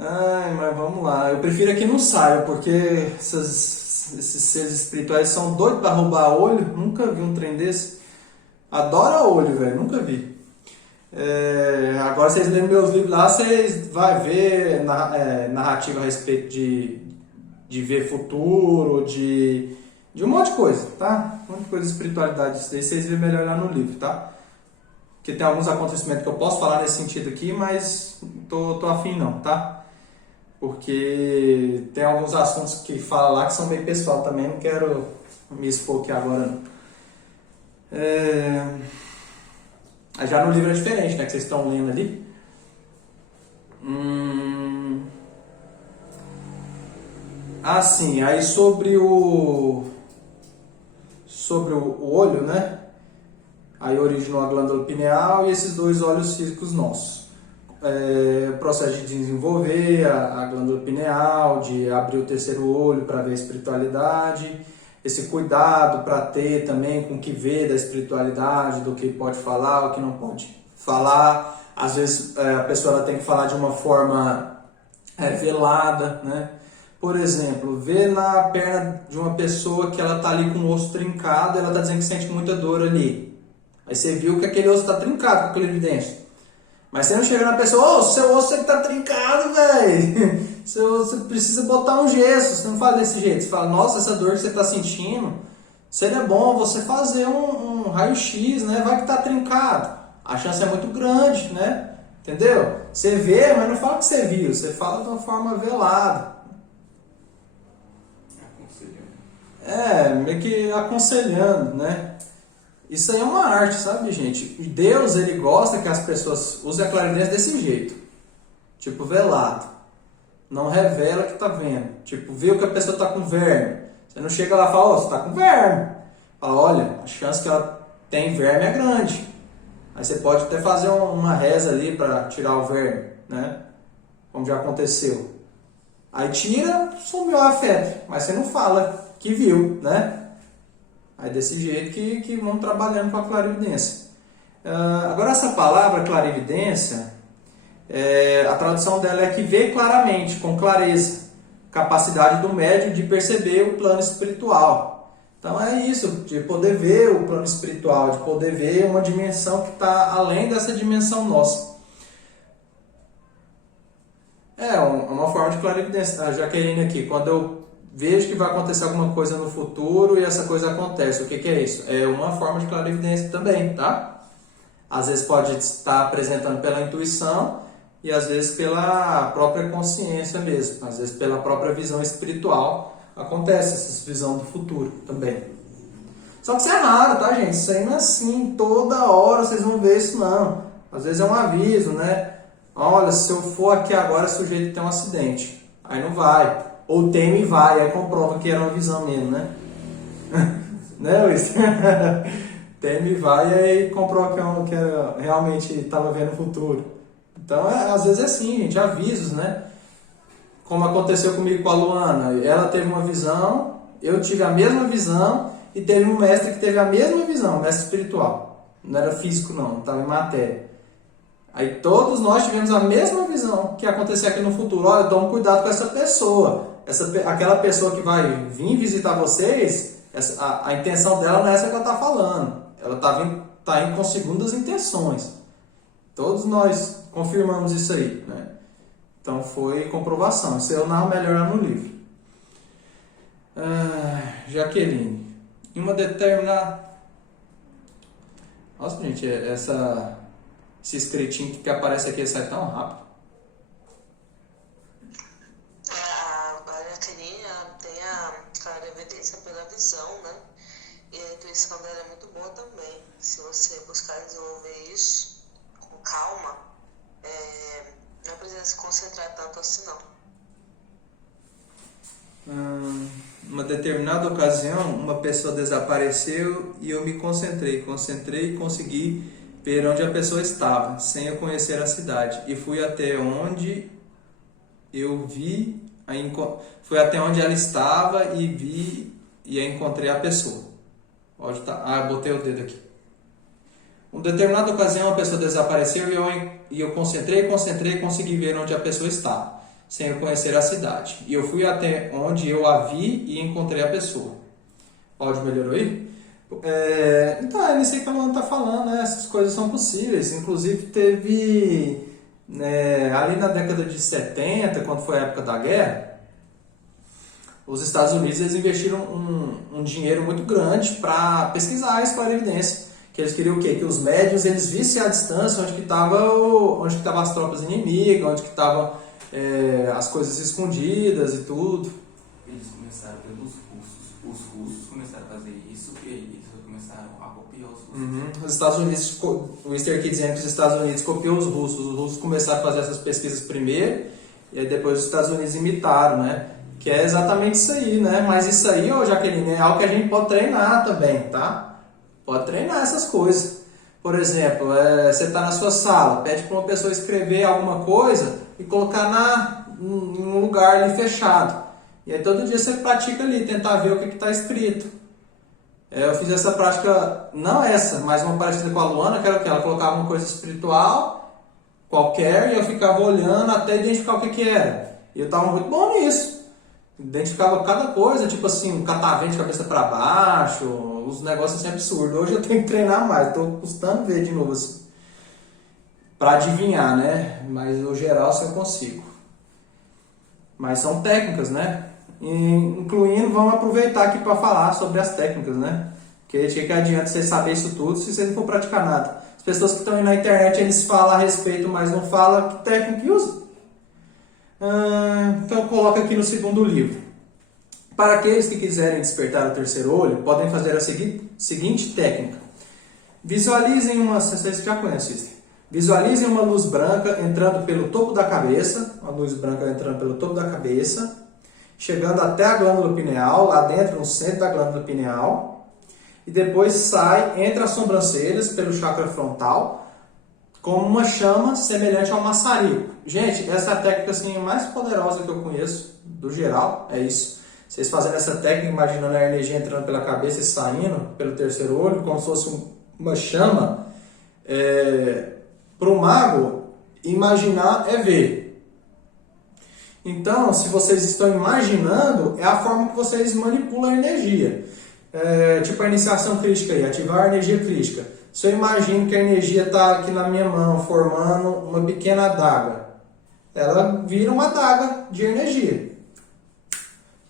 Ai, mas vamos lá. Eu prefiro que não saia, porque esses seres espirituais são doidos pra roubar olho. Nunca vi um trem desse. Adora olho, velho. Nunca vi. Agora vocês lêem meus livros lá, vocês vão ver narrativa a respeito de ver futuro, de um monte de coisa, tá? Um monte de coisa de espiritualidade. Isso daí vocês vêem melhor lá no livro, tá? Porque tem alguns acontecimentos que eu posso falar nesse sentido aqui, mas tô afim não, tá? Porque tem alguns assuntos que fala lá que são bem pessoal também, não quero me expor aqui agora não. Já no livro é diferente, né, que vocês estão lendo ali. Sim, aí sobre o olho, né? Aí originou a glândula pineal e esses 2 olhos físicos nossos. O processo de desenvolver a glândula pineal, de abrir o 3º olho para ver a espiritualidade, esse cuidado para ter também com o que vê da espiritualidade, do que pode falar, o que não pode falar. Às vezes a pessoa ela tem que falar de uma forma velada, né? Por exemplo, ver na perna de uma pessoa que ela está ali com o osso trincado, ela está dizendo que sente muita dor ali. Aí você viu que aquele osso está trincado com aquela evidência. Mas você não chega na pessoa, seu osso está trincado, velho. Você precisa botar um gesso. Você não fala desse jeito. Você fala, nossa, essa dor que você está sentindo, seria bom você fazer um raio-x, né? Vai que está trincado. A chance é muito grande, né? Entendeu? Você vê, mas não fala que você viu. Você fala de uma forma velada. Meio que aconselhando, né? Isso aí é uma arte, sabe, gente? Deus, ele gosta que as pessoas usem a clarividência desse jeito. Tipo, velado. Não revela que tá vendo. Tipo, viu que a pessoa tá com verme. Você não chega lá e fala, você tá com verme. Fala, olha, a chance que ela tem verme é grande. Aí você pode até fazer uma reza ali para tirar o verme, né? Como já aconteceu. Aí tira, sumiu a febre. Mas você não fala que viu, né? Aí desse jeito que vamos trabalhando com a clarividência. Agora essa palavra clarividência, a tradução dela é que vê claramente, com clareza, capacidade do médium de perceber o plano espiritual. Então é isso, de poder ver o plano espiritual, de poder ver uma dimensão que está além dessa dimensão nossa. É uma forma de clarividência. A Jaqueline aqui, quando eu vejo que vai acontecer alguma coisa no futuro e essa coisa acontece, o que é isso? É uma forma de clarividência também, tá? Às vezes pode estar apresentando pela intuição e às vezes pela própria consciência mesmo, às vezes pela própria visão espiritual acontece essa visão do futuro também. Só que isso é raro, tá, gente? Isso aí não é assim, toda hora vocês vão ver isso não. Às vezes é um aviso, né? Olha, se eu for aqui agora, o sujeito tem um acidente. Aí não vai. Ou teme e vai, aí comprova que era uma visão mesmo, né? Né, Luiz? Teme e vai, e aí comprova que realmente estava vendo o futuro. Então, às vezes é assim, gente, avisos, né? Como aconteceu comigo com a Luana. Ela teve uma visão, eu tive a mesma visão, e teve um mestre que teve a mesma visão, um mestre espiritual. Não era físico não estava em matéria. Aí todos nós tivemos a mesma visão que ia acontecer aqui no futuro. Olha, tome cuidado com essa pessoa. Aquela pessoa que vai vir visitar vocês, a intenção dela não é essa que ela está falando. Ela está indo com segundas intenções. Todos nós confirmamos isso aí, né? Então foi comprovação. Isso eu narro melhor no livro. Jaqueline. Em uma determinada... Nossa, gente, esse escritinho que aparece aqui sai tão rápido. A Jaqueline tem a clarividência pela visão, né? E a intuição dela é muito boa também. Se você buscar desenvolver isso com calma, não precisa se concentrar tanto assim não. Uma determinada ocasião, uma pessoa desapareceu e eu me concentrei e consegui ver onde a pessoa estava, sem eu conhecer a cidade. E fui até onde eu vi, fui até onde ela estava e vi e encontrei a pessoa. Onde tá? Eu botei o dedo aqui. Uma determinada ocasião, a pessoa desapareceu e eu concentrei e consegui ver onde a pessoa estava, sem eu conhecer a cidade. E eu fui até onde eu a vi e encontrei a pessoa. O áudio melhorou aí? Então, é nisso aí que a Luana está falando, né? Essas coisas são possíveis. Inclusive, teve ali na década de 70, quando foi a época da guerra, os Estados Unidos eles investiram um dinheiro muito grande para pesquisar a clarividência. Que eles queriam o quê? Que os médiuns eles vissem à distância onde que estavam as tropas inimigas, onde que estavam as coisas escondidas e tudo. Eles começaram pelos russos. Os russos começaram a fazer isso e eles começaram a copiar os russos. Os Estados Unidos, o Easter aqui dizendo que os Estados Unidos copiou os russos começaram a fazer essas pesquisas primeiro e aí depois os Estados Unidos imitaram, né? Que é exatamente isso aí, né? Mas isso aí, Jaqueline, é algo que a gente pode treinar também, tá? Pode treinar essas coisas. Por exemplo, você está na sua sala, pede para uma pessoa escrever alguma coisa e colocar em um lugar ali fechado. E aí todo dia você pratica ali, tentar ver o que está escrito. Eu fiz essa prática, não essa, mas uma parecida com a Luana, que era o que? Ela colocava uma coisa espiritual qualquer e eu ficava olhando até identificar o que era. E eu estava muito bom nisso. Identificava cada coisa, tipo assim, um catavento de cabeça para baixo, uns negócios assim absurdos. Hoje eu tenho que treinar mais, estou custando ver de novo assim. Para adivinhar, né? Mas no geral assim eu consigo. Mas são técnicas, né? Incluindo, vamos aproveitar aqui para falar sobre as técnicas, né? Porque que adianta você saber isso tudo se você não for praticar nada. As pessoas que estão aí na internet, eles falam a respeito, mas não falam que técnica que usa. Então coloca aqui no segundo livro. Para aqueles que quiserem despertar o terceiro olho, podem fazer a seguinte técnica. Visualizem vocês já conhecem isso. Visualizem uma luz branca entrando pelo topo da cabeça, uma luz branca entrando pelo topo da cabeça, chegando até a glândula pineal, lá dentro, no centro da glândula pineal, e depois sai entre as sobrancelhas, pelo chakra frontal, como uma chama semelhante ao maçarico. Gente, essa é a técnica assim, mais poderosa que eu conheço, do geral, é isso. Vocês fazendo essa técnica, imaginando a energia entrando pela cabeça e saindo pelo terceiro olho, como se fosse uma chama. Para o mago, Imaginar é ver. Então, se vocês estão imaginando, é a forma que vocês manipulam a energia. Tipo a iniciação crística aí, ativar a energia crística. Se eu imagino que a energia está aqui na minha mão, formando uma pequena adaga, ela vira uma adaga de energia.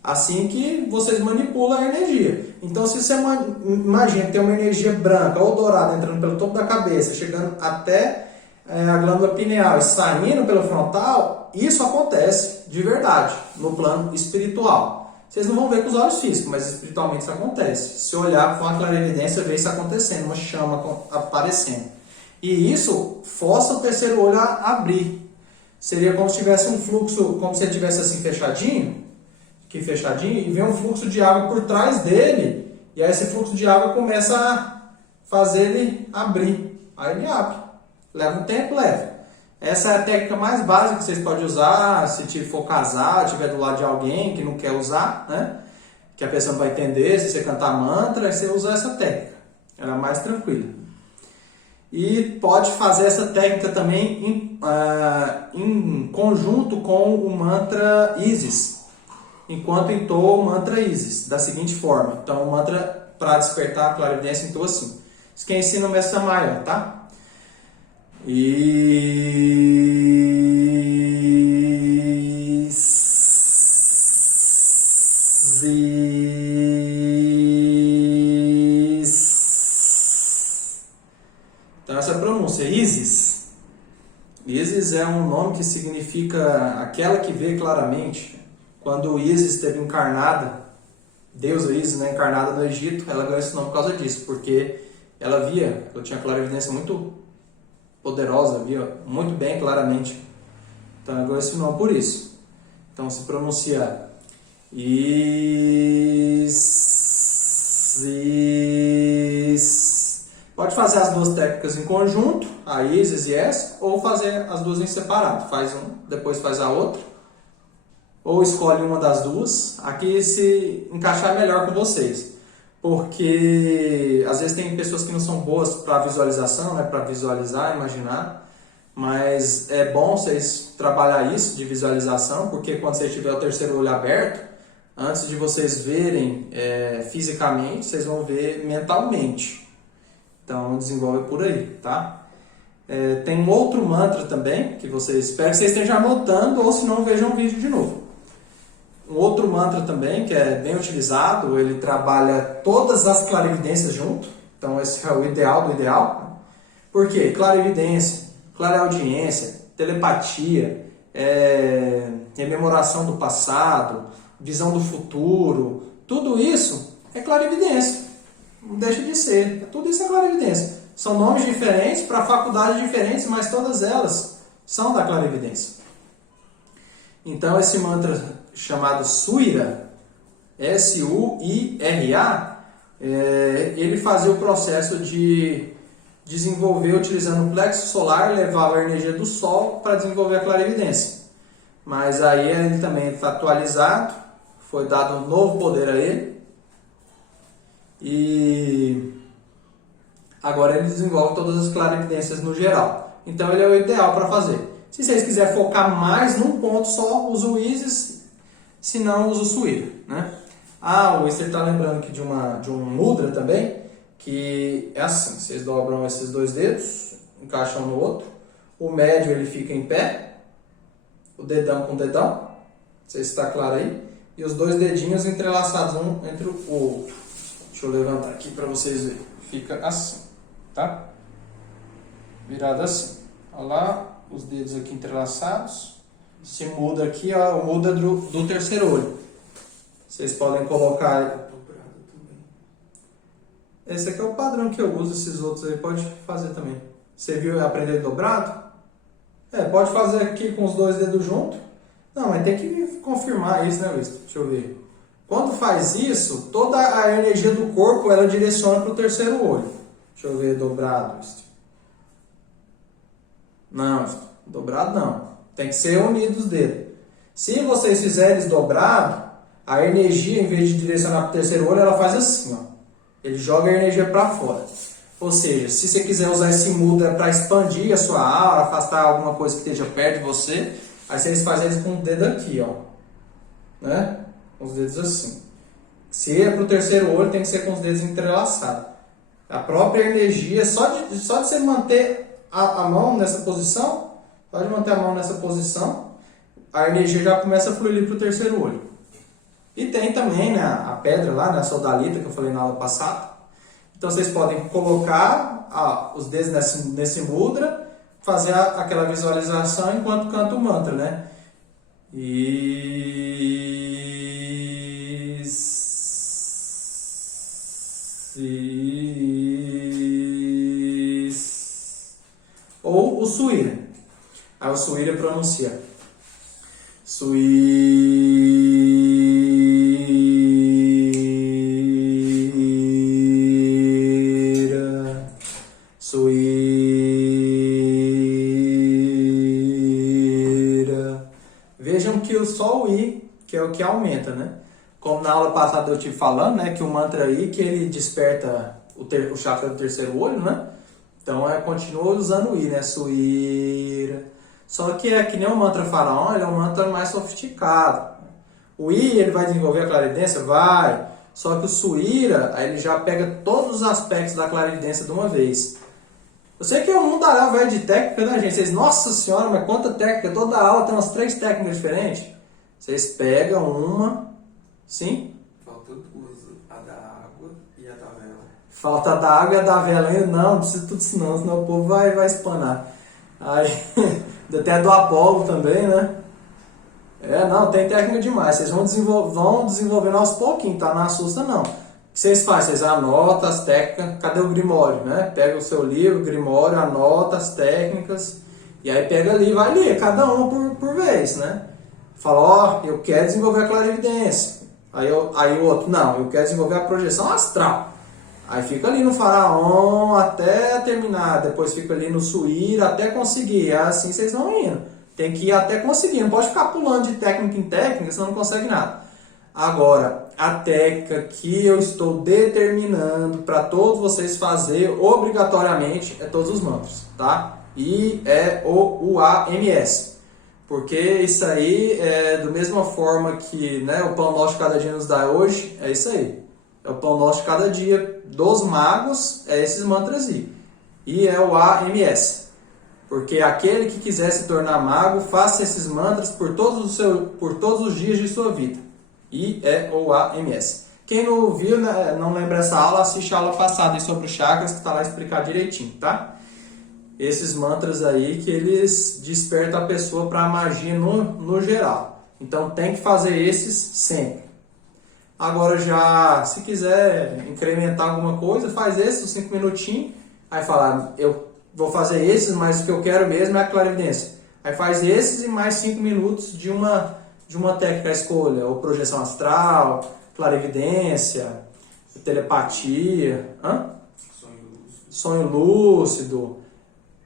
Assim que vocês manipulam a energia. Então, se você imagina que tem uma energia branca ou dourada entrando pelo topo da cabeça, chegando até a glândula pineal e saindo pelo frontal, isso acontece de verdade, no plano espiritual. Vocês não vão ver com os olhos físicos, mas espiritualmente isso acontece. Se olhar com a clarividência, vê isso acontecendo, uma chama aparecendo. E isso força o terceiro olho a abrir. Seria como se tivesse um fluxo, como se ele tivesse assim fechadinho, e vem um fluxo de água por trás dele, e aí esse fluxo de água começa a fazer ele abrir. Aí ele abre. Leva um tempo, leva. Essa é a técnica mais básica que vocês podem usar se for casar, estiver do lado de alguém que não quer usar, né? Que a pessoa não vai entender, se você cantar mantra, você usa essa técnica. Ela é mais tranquila. E pode fazer essa técnica também em conjunto com o mantra Isis, enquanto entoa o mantra Isis, da seguinte forma. Então, o mantra para despertar a clarividência entoa assim. Isso quem ensina o Mestre Samael, tá? Então essa pronúncia, Isis. Isis é um nome que significa aquela que vê claramente. Quando Isis esteve encarnada, deusa Isis, né, encarnada no Egito, ela ganhou esse nome por causa disso, porque ela tinha clarividência muito poderosa, via muito bem claramente. Então ela ganhou esse nome por isso. Então se pronuncia Isis. Pode fazer as duas técnicas em conjunto, a Isis e essa, ou fazer as duas em separado. Faz um, depois faz a outra. Ou escolhe uma das duas. Aqui se encaixar melhor com vocês. Porque às vezes tem pessoas que não são boas para visualização, né, para visualizar, imaginar, mas é bom vocês trabalhar isso de visualização, porque quando você tiver o terceiro olho aberto, antes de vocês verem fisicamente, vocês vão ver mentalmente. Então desenvolve por aí, tá? Tem um outro mantra também, que espero que vocês estejam anotando, ou se não, vejam o vídeo de novo. Um outro mantra também, que é bem utilizado, ele trabalha todas as clarividências junto. Então esse é o ideal do ideal. Por quê? Clarividência, clareaudiência, telepatia, rememoração do passado, visão do futuro. Tudo isso é clarividência. Não deixa de ser. Tudo isso é clarividência. São nomes diferentes para faculdades diferentes, mas todas elas são da clarividência. Então esse mantra chamado Suira, S-U-I-R-A, ele fazia o processo de desenvolver utilizando o plexo solar, levava a energia do Sol para desenvolver a clarividência. Mas aí ele também está atualizado, foi dado um novo poder a ele, e agora ele desenvolve todas as clarividências no geral. Então ele é o ideal para fazer. Se vocês quiserem focar mais num ponto só, usa o Isis. Se não, usa o Suira, né? O Wister está lembrando aqui de um mudra também, que é assim, vocês dobram esses dois dedos, encaixam no outro, o médio ele fica em pé, o dedão com o dedão, não sei se está claro aí, e os dois dedinhos entrelaçados um entre o outro. Deixa eu levantar aqui para vocês verem, fica assim, tá? Virado assim, olha lá, os dedos aqui entrelaçados. Se muda aqui, ó, muda do terceiro olho. Vocês podem colocar. Esse aqui é o padrão que eu uso, esses outros aí pode fazer também. Você viu aprender dobrado? Pode fazer aqui com os dois dedos juntos. Não, mas tem que confirmar isso, né, Luiz? Deixa eu ver. Quando faz isso, toda a energia do corpo ela direciona para o terceiro olho. Deixa eu ver, dobrado, Luiz. Não, dobrado não. Tem que ser unido os dedos. Se vocês fizerem eles dobrados, a energia, em vez de direcionar para o terceiro olho, ela faz assim, ó. Ele joga a energia para fora. Ou seja, se você quiser usar esse mudra para expandir a sua aura, afastar alguma coisa que esteja perto de você, aí vocês fazem isso com o dedo aqui, ó. Né? Com os dedos assim. Se é para o terceiro olho, tem que ser com os dedos entrelaçados. A própria energia, só de você manter a mão nessa posição, pode manter a mão nessa posição, a energia já começa a fluir para o terceiro olho. E tem também, né, a pedra lá, né, a sodalita, que eu falei na aula passada. Então vocês podem colocar os dedos nesse mudra, fazer aquela visualização enquanto canta o mantra, né? Ou o suíra. Aí o suíra pronuncia suíra, suíra. Vejam que só o I, que é o que aumenta, né? Como na aula passada eu estive falando, né, que o mantra I, que ele desperta o chakra do terceiro olho, né? Então continua usando o I, né? Suíra. Só que é que nem o mantra faraó, ele é um mantra mais sofisticado. O I, ele vai desenvolver a clarividência? Vai. Só que o suíra, aí ele já pega todos os aspectos da clarividência de uma vez. Eu sei que é um mundaréu velho de técnica, né, gente? Vocês, nossa senhora, mas quanta técnica! Toda aula tem umas 3 técnicas diferentes. Vocês pegam uma, sim? Falta duas, a da água e a da vela. Falta da água e a da vela ainda? Não, não precisa tudo isso não, senão o povo vai espanar. Aí, até a do Apolo também, né? Não, tem técnica demais. Vocês vão desenvolvendo aos pouquinhos, tá? Não assusta não. O que vocês fazem? Vocês anotam as técnicas. Cadê o Grimório, né? Pega o seu livro, Grimório, anota as técnicas. E aí pega ali e vai ler, cada uma por vez, né? Fala, eu quero desenvolver a clarividência. Aí o outro, não, eu quero desenvolver a projeção astral. Aí fica ali no faraó até terminar, depois fica ali no suíra até conseguir. Assim vocês vão indo. Tem que ir até conseguir, não pode ficar pulando de técnica em técnica, senão não consegue nada. Agora, a técnica que eu estou determinando para todos vocês fazer obrigatoriamente é todos os mantras, tá? I-E-O-U-A-M-S. Porque isso aí é da mesma forma que, né, o pão nosso de cada dia nos dá hoje, é isso aí. É o pão nosso de cada dia dos magos, é esses mantras I. I-E-O-A-M-S. Porque aquele que quiser se tornar mago, faça esses mantras por todos os dias de sua vida. I-E-O-A-M-S. Quem não viu, né, não lembra essa aula, assiste a aula passada sobre os chakras, que está lá explicado direitinho, tá? Esses mantras aí que eles despertam a pessoa para a magia no geral. Então tem que fazer esses sempre. Agora já, se quiser incrementar alguma coisa, faz esses 5 minutinhos. Aí fala, eu vou fazer esses, mas o que eu quero mesmo é a clarividência. Aí faz esses e mais 5 minutos de uma técnica à escolha. Ou projeção astral, clarividência, telepatia, sonho lúcido.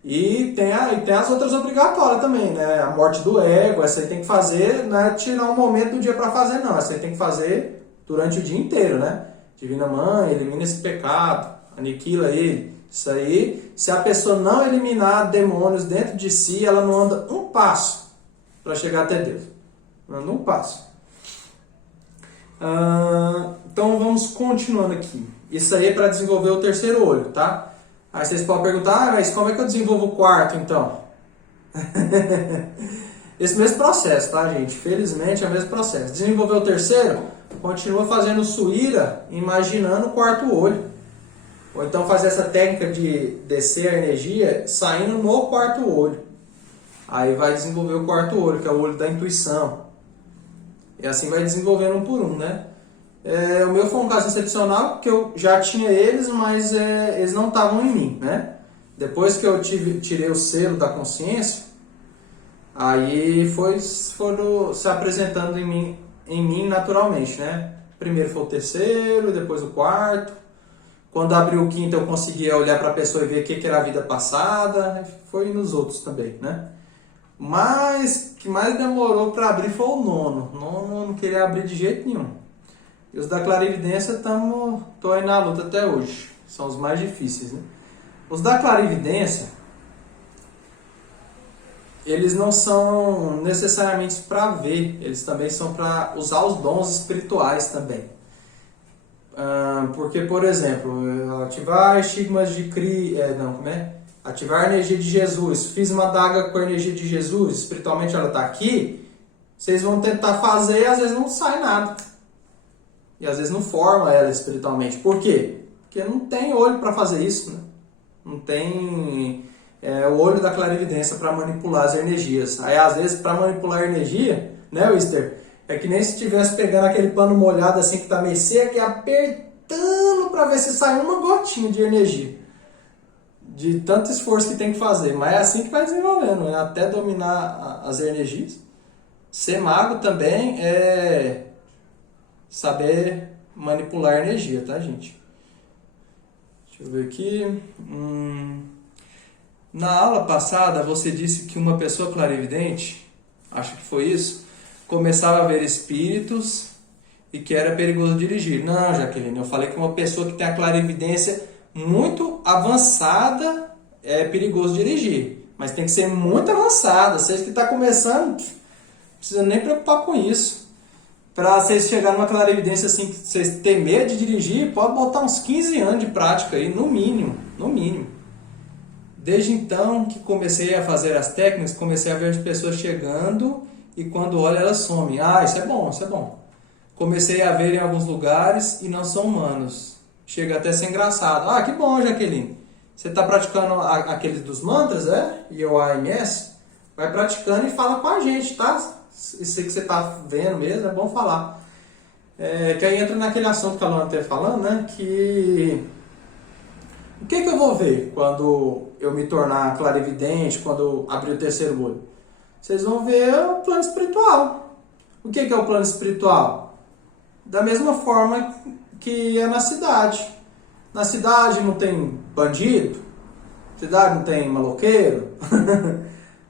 E tem as outras obrigatórias também, né? A morte do ego, essa aí tem que fazer, não é tirar um momento do dia para fazer, não. Essa aí tem que fazer durante o dia inteiro, né? Divina Mãe, elimina esse pecado, aniquila ele. Isso aí, se a pessoa não eliminar demônios dentro de si, ela não anda um passo para chegar até Deus. Não anda um passo. Então vamos continuando aqui. Isso aí é para desenvolver o terceiro olho, tá? Aí vocês podem perguntar, mas como é que eu desenvolvo o quarto, então? Esse mesmo processo, tá, gente? Felizmente é o mesmo processo. Desenvolver o terceiro, continua fazendo suíra, imaginando o quarto olho. Ou então fazer essa técnica de descer a energia saindo no quarto olho. Aí vai desenvolver o quarto olho, que é o olho da intuição. E assim vai desenvolvendo um por um, né? O meu foi um caso excepcional, porque eu já tinha eles, mas eles não estavam em mim, né? Depois que eu tirei o selo da consciência, aí foram se apresentando em mim naturalmente, né? Primeiro foi o terceiro, depois o quarto. Quando abriu o quinto eu conseguia olhar para a pessoa e ver o que era a vida passada. Foi nos outros também, né? Mas o que mais demorou para abrir foi o nono. O nono eu não queria abrir de jeito nenhum. E os da clarividência estou aí na luta até hoje. São os mais difíceis, né? Os da clarividência, eles não são necessariamente para ver, eles também são para usar os dons espirituais também. Porque, por exemplo, ativar estigmas de ativar a energia de Jesus. Fiz uma daga com a energia de Jesus, espiritualmente ela está aqui. Vocês vão tentar fazer e às vezes não sai nada. E às vezes não forma ela espiritualmente. Por quê? Porque não tem olho para fazer isso, né? Não tem o olho da clarividência para manipular as energias. Aí às vezes para manipular a energia, né, Wister? É que nem se estivesse pegando aquele pano molhado assim que está meio seco e apertando para ver se sai uma gotinha de energia. De tanto esforço que tem que fazer. Mas é assim que vai desenvolvendo, né? Até dominar as energias. Ser mago também é saber manipular a energia, tá, gente? Deixa eu ver aqui. Na aula passada, você disse que uma pessoa clarividente, acho que foi isso, começava a ver espíritos e que era perigoso dirigir. Não, Jaqueline, eu falei que uma pessoa que tem a clarividência muito avançada é perigoso dirigir. Mas tem que ser muito avançada. Vocês que estão começando, não precisa nem preocupar com isso. Para vocês chegarem numa clarividência assim, que vocês têm medo de dirigir, pode botar uns 15 anos de prática aí, no mínimo. No mínimo. Desde então que comecei a fazer as técnicas, comecei a ver as pessoas chegando e quando olho elas somem. Ah, isso é bom, isso é bom. Comecei a ver em alguns lugares e não são humanos. Chega até a ser engraçado. Ah, que bom, Jaqueline. Você está praticando aqueles dos mantras, E o AMS? Vai praticando e fala com a gente, tá? Isso que você está vendo mesmo, é bom falar. Que aí entra naquele assunto que a Luana estava falando, né? Que o que eu vou ver quando eu me tornar clarividente, quando eu abrir o terceiro olho? Vocês vão ver o plano espiritual. O que é o plano espiritual? Da mesma forma que é na cidade. Na cidade não tem bandido, cidade não tem maloqueiro,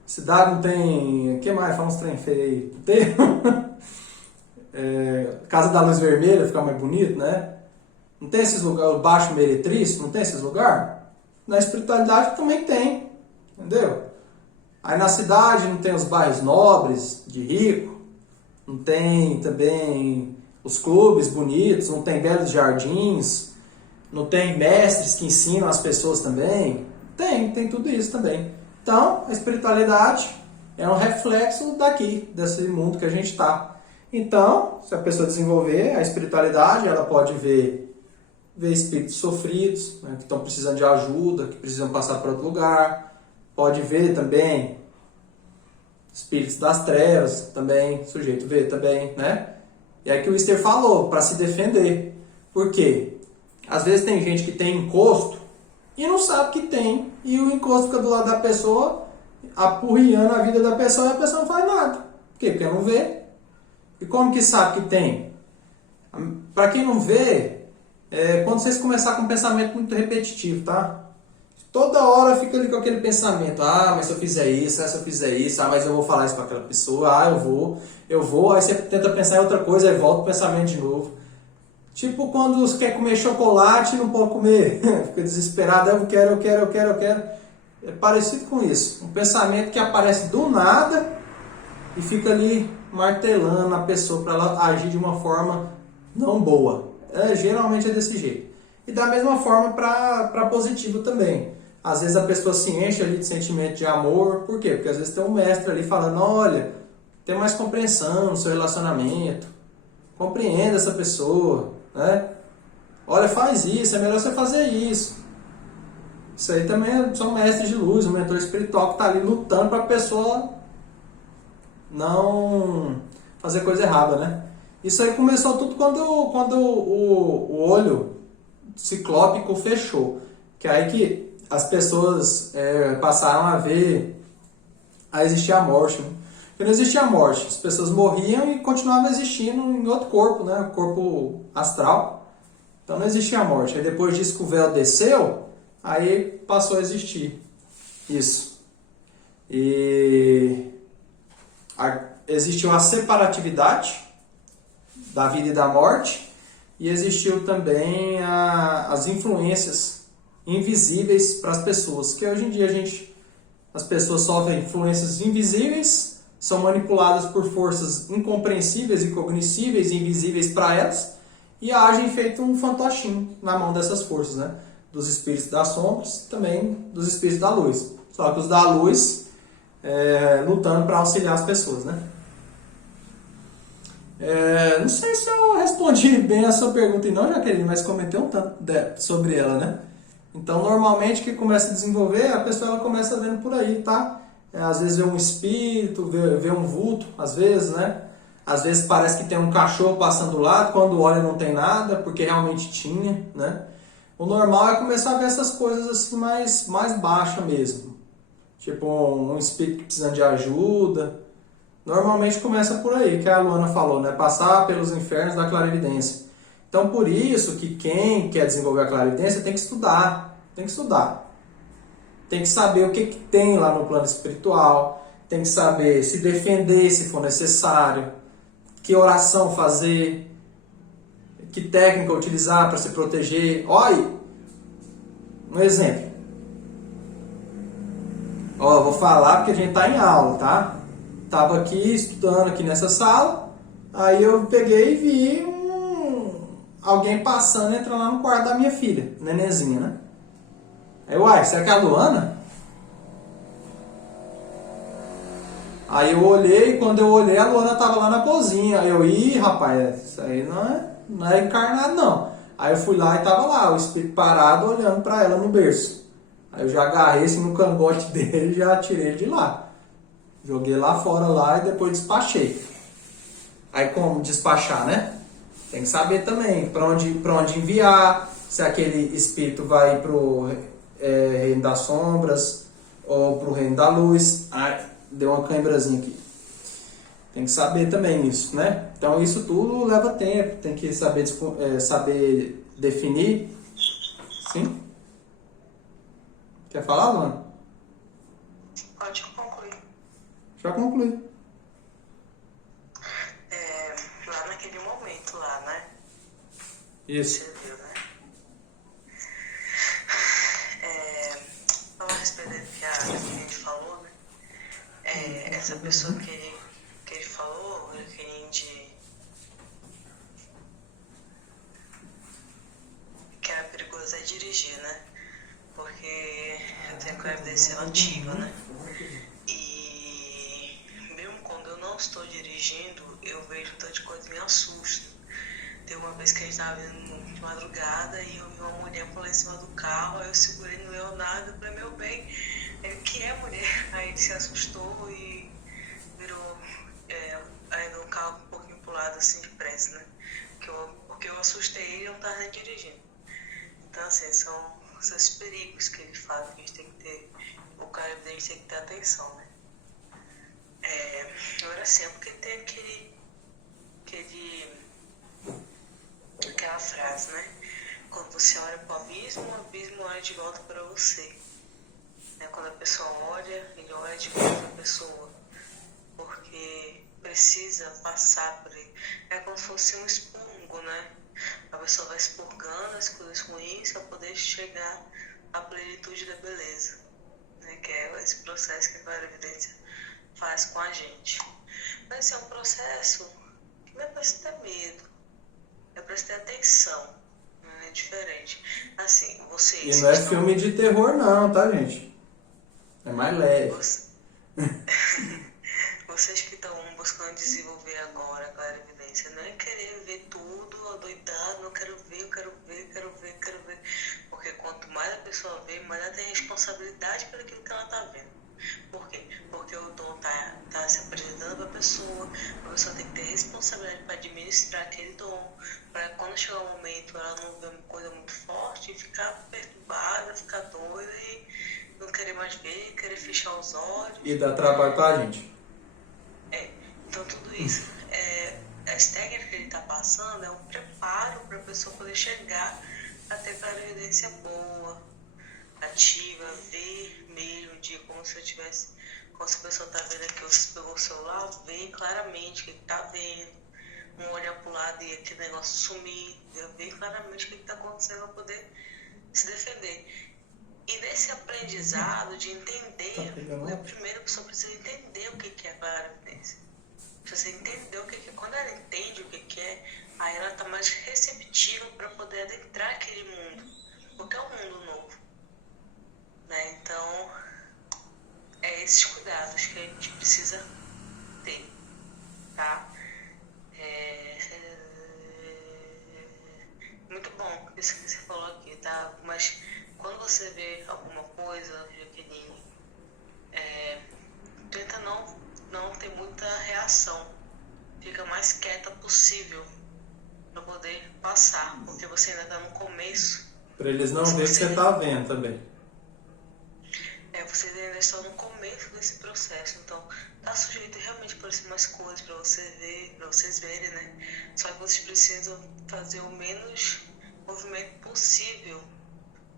cidade não tem... O que mais? Fala uns trem feio aí. Tem... Casa da Luz Vermelha, ficar mais bonito, né? Não tem esses lugares, o Baixo Meretriz, não tem esses lugares? Na espiritualidade também tem, entendeu? Aí na cidade não tem os bairros nobres, de rico, não tem também os clubes bonitos, não tem belos jardins, não tem mestres que ensinam as pessoas também. Tem tudo isso também. Então, a espiritualidade é um reflexo daqui, desse mundo que a gente está. Então, se a pessoa desenvolver a espiritualidade, ela pode ver espíritos sofridos, né, que estão precisando de ajuda, que precisam passar para outro lugar. Pode ver também espíritos das trevas, também, o sujeito vê também, né? E aí que o Wister falou, para se defender. Por quê? Às vezes tem gente que tem encosto e não sabe que tem, e o encosto fica do lado da pessoa, apurriando a vida da pessoa, e a pessoa não faz nada. Por quê? Porque não vê. E como que sabe que tem? Para quem não vê, quando vocês começarem com um pensamento muito repetitivo, tá? Toda hora fica ali com aquele pensamento, mas se eu fizer isso, se eu fizer isso, mas eu vou falar isso para aquela pessoa, eu vou, aí você tenta pensar em outra coisa, aí volta o pensamento de novo. Tipo quando você quer comer chocolate e não pode comer, fica desesperado, eu quero. É parecido com isso, um pensamento que aparece do nada e fica ali martelando a pessoa para ela agir de uma forma não boa. Geralmente é desse jeito. E da mesma forma para positivo também. Às vezes a pessoa se enche ali de sentimento de amor. Por quê? Porque às vezes tem um mestre ali falando, olha, tem mais compreensão no seu relacionamento. Compreenda essa pessoa, né? Olha, faz isso, é melhor você fazer isso. Isso aí também são mestres de luz, um mentor espiritual que está ali lutando para a pessoa não fazer coisa errada, né? Isso aí começou tudo quando o olho ciclópico fechou. Que é aí que as pessoas passaram a existir a morte. Né? Porque não existia a morte. As pessoas morriam e continuavam existindo em outro corpo, né? Corpo astral. Então não existia a morte. Aí depois disso que o véu desceu, aí passou a existir isso. E existiu a separatividade da vida e da morte, e existiu também as influências invisíveis para as pessoas, que hoje em dia as pessoas sofrem influências invisíveis, são manipuladas por forças incompreensíveis e cognoscíveis e invisíveis para elas e agem feito um fantochinho na mão dessas forças, né? Dos espíritos das sombras, também dos espíritos da luz. Só que os da luz lutando para auxiliar as pessoas, né? Não sei se eu respondi bem a sua pergunta não, Jaqueline, mas comentei um tanto sobre ela, né? Então, normalmente, o que começa a desenvolver, a pessoa ela começa vendo por aí, tá? Às vezes vê um espírito, vê um vulto, às vezes, né? Às vezes parece que tem um cachorro passando lá, quando olha não tem nada, porque realmente tinha, né? O normal é começar a ver essas coisas assim mais baixas mesmo. Tipo um espírito precisando de ajuda. Normalmente começa por aí, que a Luana falou, né? Passar pelos infernos da clarividência. Então, por isso que quem quer desenvolver a clarividência tem que estudar. Tem que estudar. Tem que saber o que tem lá no plano espiritual. Tem que saber se defender se for necessário. Que oração fazer. Que técnica utilizar para se proteger. Olha, um exemplo. Ó, vou falar porque a gente está em aula, tá? Tava aqui estudando aqui nessa sala. Aí eu peguei e vi alguém passando, entrando lá no quarto da minha filha, nenenzinha, né? Aí, uai, será que é a Luana? Aí eu olhei, quando eu olhei, a Luana tava lá na cozinha. Aí eu, rapaz, isso aí não é encarnado, não. Aí eu fui lá e tava lá, o espírito parado, olhando pra ela no berço. Aí eu já agarrei assim no cangote dele e já tirei ele de lá. Joguei lá fora lá e depois despachei. Aí como despachar, né? Tem que saber também para onde enviar, se aquele espírito vai pro reino das sombras ou pro reino da luz. Ai, deu uma cãibrazinha aqui. Tem que saber também isso, né? Então isso tudo leva tempo, tem que saber definir. Sim? Quer falar, Luana? Pode concluir. Já concluí. Lá naquele momento lá, né? Isso. Você viu, né? Falar a respeito do que a gente falou, né? Essa pessoa que ele falou, que era perigoso dirigir, né? Porque eu tenho clarividência ativa, né? E mesmo quando eu não estou dirigindo, eu vejo tanta coisa que me assusta. Teve uma vez que a gente estava vindo de madrugada e eu vi uma mulher pular em cima do carro, aí eu segurei no Leonardo e falei, meu bem, que é mulher? Aí ele se assustou e virou ainda um carro um pouquinho pro lado assim depressa, né? Porque eu assustei e ele não estava nem dirigindo. Então assim, são esses perigos que ele fala que a gente tem que ter, o cara tem que ter atenção, né? Agora sim, porque tem aquela frase, né? Quando você olha para o abismo olha de volta para você. Quando a pessoa olha, ele olha de volta para a pessoa. Porque precisa passar por ele. É como se fosse um expurgo, né? A pessoa vai expurgando as coisas ruins para poder chegar à plenitude da beleza. Né? Que é esse processo que a clarividência faz com a gente. Mas esse é um processo que não é para você ter medo. É pra você ter atenção, não é diferente. Assim, vocês... E não é filme de terror não, tá, gente? É mais leve. Vocês que estão buscando desenvolver agora a clarividência, não é querer ver tudo adoidado, não quero ver. Porque quanto mais a pessoa vê, mais ela tem responsabilidade pelo aquilo que ela tá vendo. Por quê? Porque o dom tá se apresentando para a pessoa tem que ter responsabilidade para administrar aquele dom, para quando chegar o momento ela não ver uma coisa muito forte e ficar perturbada, ficar doida e não querer mais ver, querer fechar os olhos. E dar trabalho pra gente. Então tudo isso, as técnicas que ele está passando é um preparo para a pessoa poder chegar a ter clarividência boa, ativa, ver mesmo, como se a pessoa está vendo aqui, você pegou o celular, vê claramente o que está vendo, não olhar para o lado e aquele negócio sumir, ver claramente o que está acontecendo para poder se defender. E nesse aprendizado de Tá entender, pegando? primeiro a pessoa precisa entender o que é a clarividência. Se você entender o que é, quando ela entende o que é, aí ela está mais receptiva para poder adentrar aquele mundo, porque é um mundo novo, né? Então, é esses cuidados que a gente precisa ter, tá? Muito bom isso que você falou aqui, tá? Mas quando você vê alguma coisa, Jaqueline, tenta não ter muita reação. Fica mais quieta possível para poder passar, porque você ainda está no começo. Pra eles não verem que você tá vendo também. Vocês ainda estão no começo desse processo, então tá sujeito realmente a aparecer mais coisas para você ver, para vocês verem, né? Só que vocês precisam fazer o menos movimento possível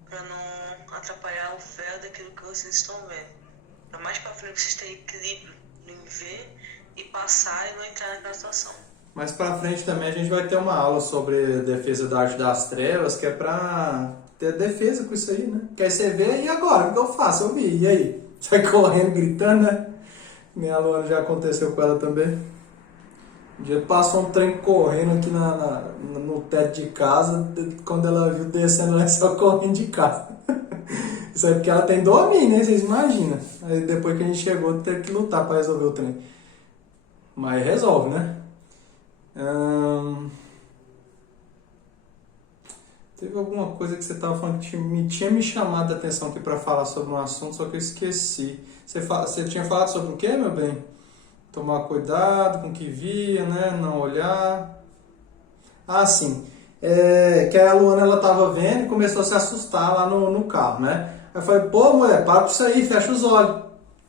para não atrapalhar o véu daquilo que vocês estão vendo. Para mais para frente vocês terem equilíbrio em ver e passar e não entrar naquela situação. Mais pra frente também a gente vai ter uma aula sobre defesa da arte das trevas, que é pra ter defesa com isso aí, né? Que aí você vê, e agora? O que eu faço? Eu vi, e aí? Sai correndo, gritando, né? Minha aluna já aconteceu com ela também. Um dia passou um trem correndo aqui no teto de casa, quando ela viu descendo, ela só correndo de casa. Isso aí porque ela tem domínio, né? Vocês imaginam. Aí depois que a gente chegou, teve que lutar pra resolver o trem. Mas resolve, né? Teve alguma coisa que você estava falando que tinha me chamado a atenção aqui para falar sobre um assunto, só que eu esqueci. Você tinha falado sobre o quê, meu bem? Tomar cuidado com o que via, né? Não olhar. Ah, sim. Que a Luana ela estava vendo e começou a se assustar lá no carro, né? Aí eu falei, pô, mulher, para com isso aí, fecha os olhos.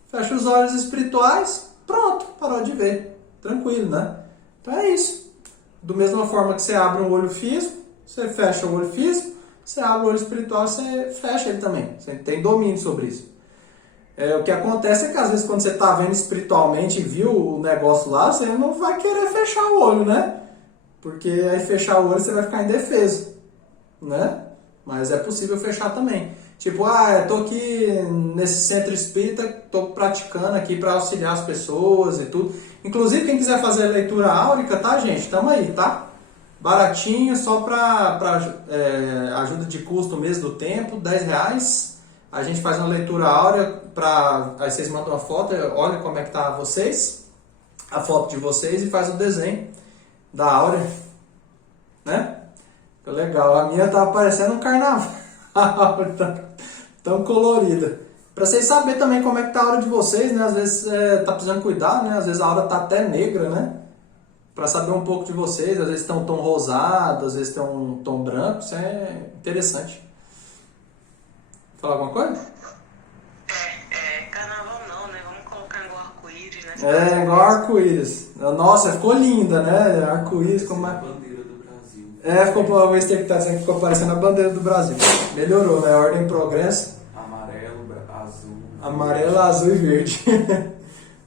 Fecha os olhos espirituais, pronto, parou de ver. Tranquilo, né? Então é isso. Do mesma forma que você abre um olho físico, você fecha o olho físico, você abre o olho espiritual, você fecha ele também. Você tem domínio sobre isso. O que acontece é que às vezes quando você está vendo espiritualmente e viu o negócio lá, você não vai querer fechar o olho, né? Porque aí fechar o olho você vai ficar indefeso, né? Mas é possível fechar também. Tipo, eu tô aqui nesse centro espírita, tô praticando aqui para auxiliar as pessoas e tudo. Inclusive, quem quiser fazer a leitura áurica, tá, gente? Tamo aí, tá? Baratinho, só para ajuda de custo mesmo do tempo, R$10. A gente faz uma leitura áurea, aí vocês mandam uma foto, olha como é que tá vocês, a foto de vocês e faz o desenho da áurea, né? Fica legal. A minha tava parecendo um carnaval, tão colorida. Para vocês saberem também como é que tá a aura de vocês, né? Às vezes tá precisando cuidar, né? Às vezes a aura tá até negra, né? Para saber um pouco de vocês, às vezes tem um tom rosado, às vezes tem um tom branco, isso é interessante. Falar alguma coisa? Carnaval não, né? Vamos colocar igual arco-íris, né? Igual arco-íris. Nossa, ficou linda, né? Arco-íris como a bandeira do Brasil. Ficou o Easter que tá dizendo que ficou parecendo a bandeira do Brasil. Melhorou, né? Ordem e progresso. Amarelo, azul e verde.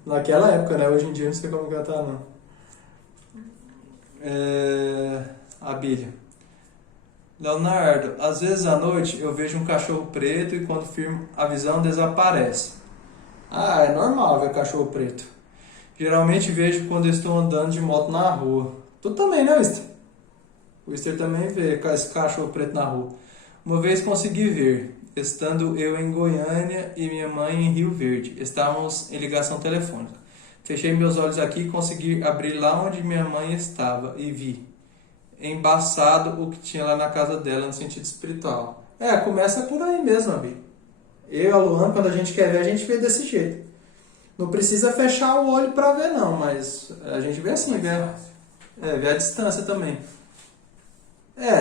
Naquela época, né? Hoje em dia não sei como que ela tá, não. A Bíblia. Leonardo, às vezes à noite eu vejo um cachorro preto e quando firmo a visão desaparece. É normal ver cachorro preto. Geralmente vejo quando estou andando de moto na rua. Tu também, né, Wister? O Wister também vê esse cachorro preto na rua. Uma vez consegui ver, estando eu em Goiânia e minha mãe em Rio Verde. Estávamos em ligação telefônica. Fechei meus olhos aqui e consegui abrir lá onde minha mãe estava e vi embaçado o que tinha lá na casa dela no sentido espiritual. Começa por aí mesmo, Abi. Eu e a Luana, quando a gente quer ver, a gente vê desse jeito. Não precisa fechar o olho para ver não, mas a gente vê assim, vê a distância também.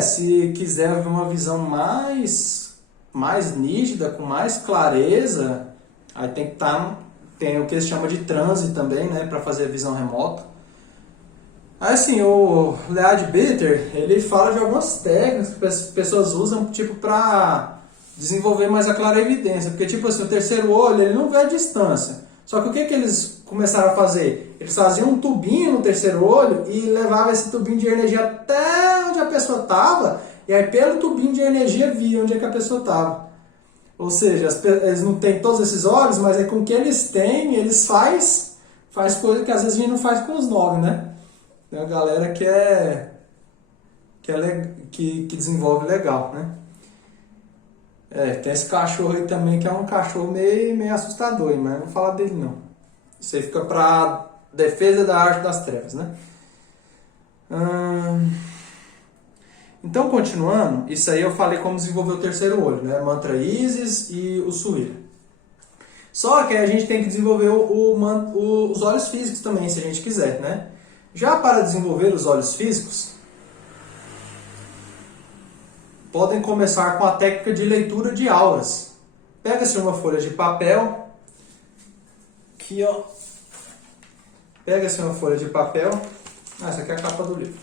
Se quiser ver uma visão mais nítida, com mais clareza, aí tem que estar... Tem o que se chama de transe também, né? Para fazer a visão remota. Aí, assim, o Lead Bitter, ele fala de algumas técnicas que as pessoas usam, tipo, para desenvolver mais a clarevidência. Porque, tipo assim, o terceiro olho, ele não vê a distância. Só que o que eles começaram a fazer? Eles faziam um tubinho no terceiro olho e levavam esse tubinho de energia até onde a pessoa estava. E aí, pelo tubinho de energia, via onde é que a pessoa estava. Ou seja, eles não têm todos esses olhos, mas é com o que eles têm, eles faz coisa que às vezes a gente não faz com os 9, né? Tem a galera que desenvolve legal, né? Tem esse cachorro aí também, que é um cachorro meio assustador, mas não vou falar dele não. Isso aí fica pra defesa da arte das trevas, né? Então, continuando, isso aí eu falei como desenvolver o terceiro olho, né? Mantra Isis e o Suíra. Só que a gente tem que desenvolver os olhos físicos também, se a gente quiser, né? Já para desenvolver os olhos físicos, podem começar com a técnica de leitura de auras. Pega-se uma folha de papel, aqui ó, pega-se uma folha de papel, essa aqui é a capa do livro,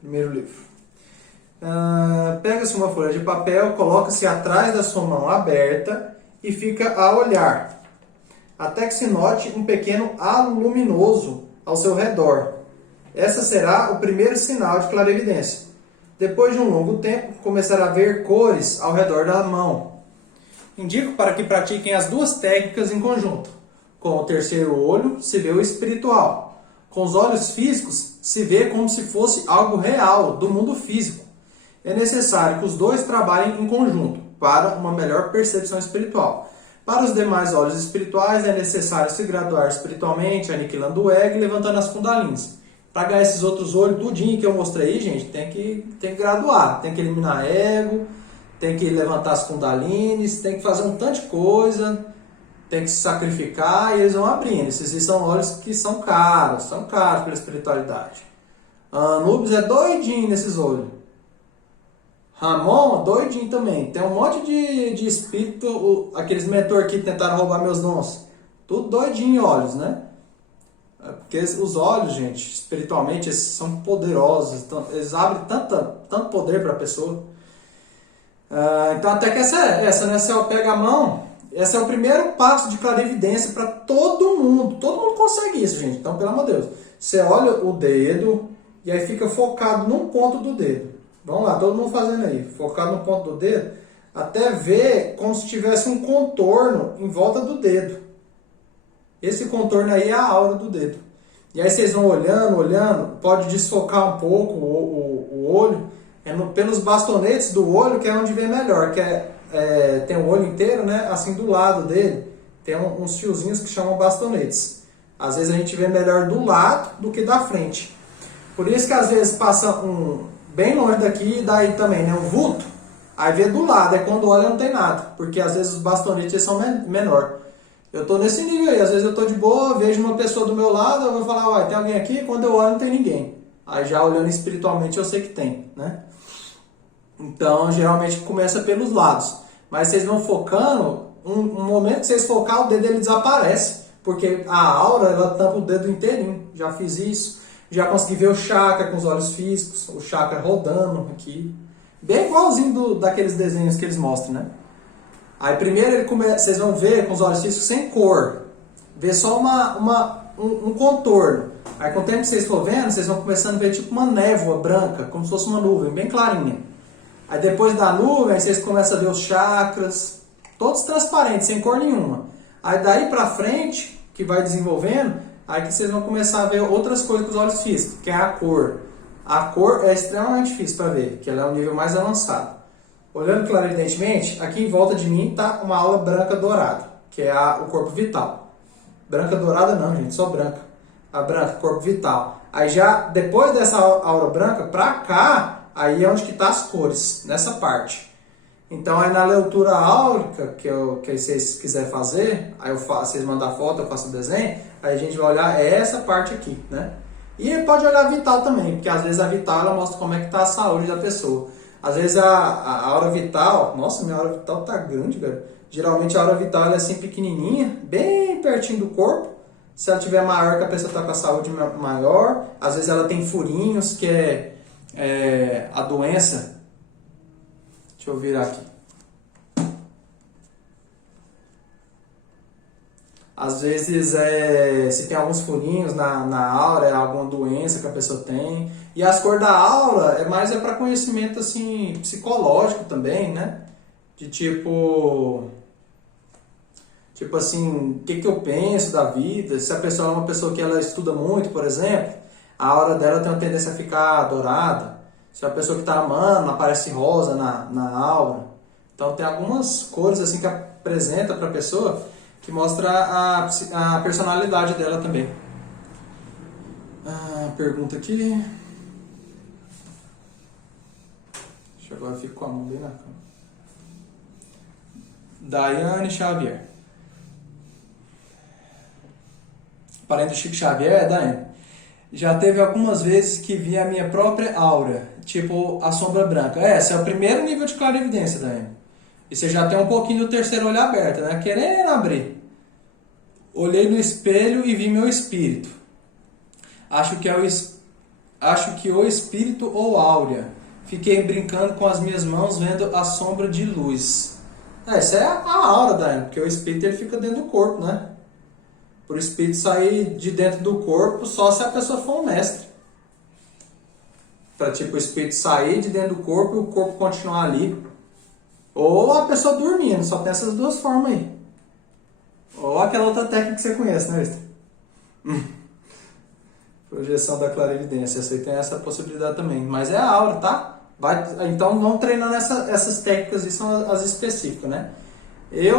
primeiro livro. Pega-se uma folha de papel, coloca-se atrás da sua mão aberta e fica a olhar, até que se note um pequeno halo luminoso ao seu redor. Essa será o primeiro sinal de clarividência. Depois de um longo tempo, começará a ver cores ao redor da mão. Indico para que pratiquem as duas técnicas em conjunto. Com o terceiro olho, se vê o espiritual. Com os olhos físicos, se vê como se fosse algo real, do mundo físico. É necessário que os dois trabalhem em conjunto, para uma melhor percepção espiritual. Para os demais olhos espirituais, é necessário se graduar espiritualmente, aniquilando o ego e levantando as kundalins. Para ganhar esses outros olhos, tudinho que eu mostrei aí, gente, tem que graduar. Tem que eliminar ego, tem que levantar as kundalines, tem que fazer um tanto de coisa, tem que se sacrificar e eles vão abrindo. Esses são olhos que são caros pela espiritualidade. Anubis é doidinho nesses olhos. Ramon, doidinho também. Tem um monte de espírito, aqueles mentores que tentaram roubar meus dons. Tudo doidinho em olhos, né? Porque os olhos, gente, espiritualmente, eles são poderosos. Eles abrem tanto poder para a pessoa. Então, até que essa, né? Se eu pego a mão, esse é o primeiro passo de clarividência para todo mundo. Todo mundo consegue isso, gente. Então, pelo amor de Deus. Você olha o dedo e aí fica focado num ponto do dedo. Vamos lá, todo mundo fazendo aí. Focado no ponto do dedo, até ver como se tivesse um contorno em volta do dedo. Esse contorno aí é a aura do dedo. E aí vocês vão olhando, pode desfocar um pouco o olho. Pelos bastonetes do olho, que é onde vê melhor. Tem o olho inteiro, né? Assim do lado dele, tem uns fiozinhos que chamam bastonetes. Às vezes a gente vê melhor do lado do que da frente. Por isso que às vezes passa bem longe daqui e daí também, né? Um vulto. Aí vê do lado, é quando olha não tem nada. Porque às vezes os bastonetes eles são menor. Eu tô nesse nível aí, às vezes eu tô de boa, vejo uma pessoa do meu lado, eu vou falar, ué, tem alguém aqui? Quando eu olho não tem ninguém. Aí já olhando espiritualmente eu sei que tem, né? Então geralmente começa pelos lados. Mas vocês vão focando, um momento que vocês focar, o dedo ele desaparece. Porque a aura, ela tampa o dedo inteirinho. Já fiz isso. Já consegui ver o chakra com os olhos físicos, o chakra rodando aqui. Bem igualzinho daqueles desenhos que eles mostram, né? Aí primeiro vocês vão ver com os olhos físicos sem cor. Ver só um contorno. Aí com o tempo que vocês for vendo, vocês vão começando a ver tipo uma névoa branca, como se fosse uma nuvem, bem clarinha. Aí depois da nuvem, vocês começam a ver os chakras, todos transparentes, sem cor nenhuma. Aí daí pra frente, que vai desenvolvendo, aí que vocês vão começar a ver outras coisas com os olhos físicos, que é a cor. A cor é extremamente difícil para ver, que ela é um nível mais avançado. Olhando clarividentemente, aqui em volta de mim está uma aura branca dourada, que é o corpo vital. Branca dourada não, gente, só branca. A branca, corpo vital. Aí já, depois dessa aura branca, pra cá, aí é onde que tá as cores, nessa parte. Então aí na leitura áurica, que vocês quiserem fazer, aí vocês mandam a foto, eu faço o desenho, aí a gente vai olhar essa parte aqui, né? E pode olhar a vital também, porque às vezes a vital ela mostra como é que tá a saúde da pessoa. Às vezes a aura vital, nossa, minha aura vital tá grande, velho. Geralmente a aura vital ela é assim pequenininha, bem pertinho do corpo. Se ela tiver maior, que a pessoa tá com a saúde maior. Às vezes ela tem furinhos, que é a doença. Deixa eu virar aqui. Às vezes, se tem alguns furinhos na aura, é alguma doença que a pessoa tem. E as cores da aura é mais para conhecimento assim, psicológico também, né? de tipo assim, o que eu penso da vida. Se a pessoa é uma pessoa que ela estuda muito, por exemplo, a aura dela tem uma tendência a ficar dourada. Se é uma pessoa que está amando, aparece rosa na aura. Então tem algumas cores assim que apresenta para a pessoa que mostra a personalidade dela também. Pergunta aqui. Deixa eu agora fico com a mão bem na cama. Daiane Xavier. Parente do Chico Xavier, Daiane. Já teve algumas vezes que vi a minha própria aura, tipo a sombra branca. Esse é o primeiro nível de clarividência, Daiane. E você já tem um pouquinho do terceiro olho aberto, né? Querendo abrir. Olhei no espelho e vi meu espírito. Acho que o espírito ou áurea. Fiquei brincando com as minhas mãos vendo a sombra de luz. Essa é a aura, Daiane, porque o espírito ele fica dentro do corpo, né? Para o espírito sair de dentro do corpo só se a pessoa for um mestre. Para tipo, o espírito sair de dentro do corpo e o corpo continuar ali. Ou a pessoa dormindo, só tem essas duas formas aí. Ou aquela outra técnica que você conhece, né, Esther? Projeção da clarividência, essa aí tem essa possibilidade também. Mas é a aura, tá? Então vamos treinando essas técnicas, e são as específicas, né?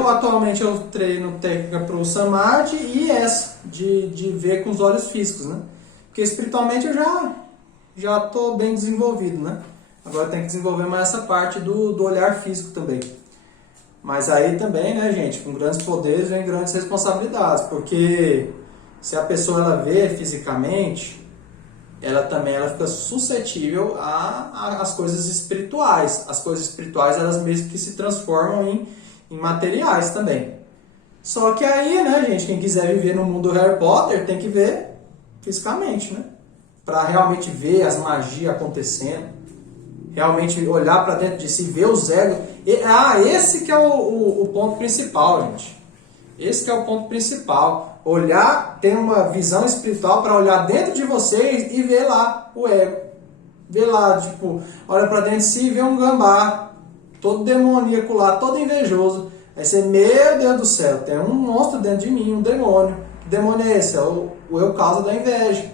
Atualmente eu treino técnica para o Samadhi e essa, de ver com os olhos físicos, né? Porque espiritualmente eu já estou bem desenvolvido, né? Agora tem que desenvolver mais essa parte do olhar físico também. Mas aí também, né, gente, com grandes poderes vem grandes responsabilidades, porque se a pessoa ela vê fisicamente, ela fica suscetível às coisas espirituais. As coisas espirituais, elas mesmo que se transformam em materiais também. Só que aí, né, gente, quem quiser viver no mundo do Harry Potter tem que ver fisicamente, né? Para realmente ver as magias acontecendo, realmente olhar para dentro de si, ver os egos. Esse que é o ponto principal, gente. Esse que é o ponto principal. Olhar, ter uma visão espiritual para olhar dentro de vocês e ver lá o ego. Ver lá, tipo, olha para dentro de si e vê um gambá, todo demoníaco lá, todo invejoso. Aí você, meu Deus do céu, tem um monstro dentro de mim, um demônio. Que demônio é esse? É o eu causa da inveja.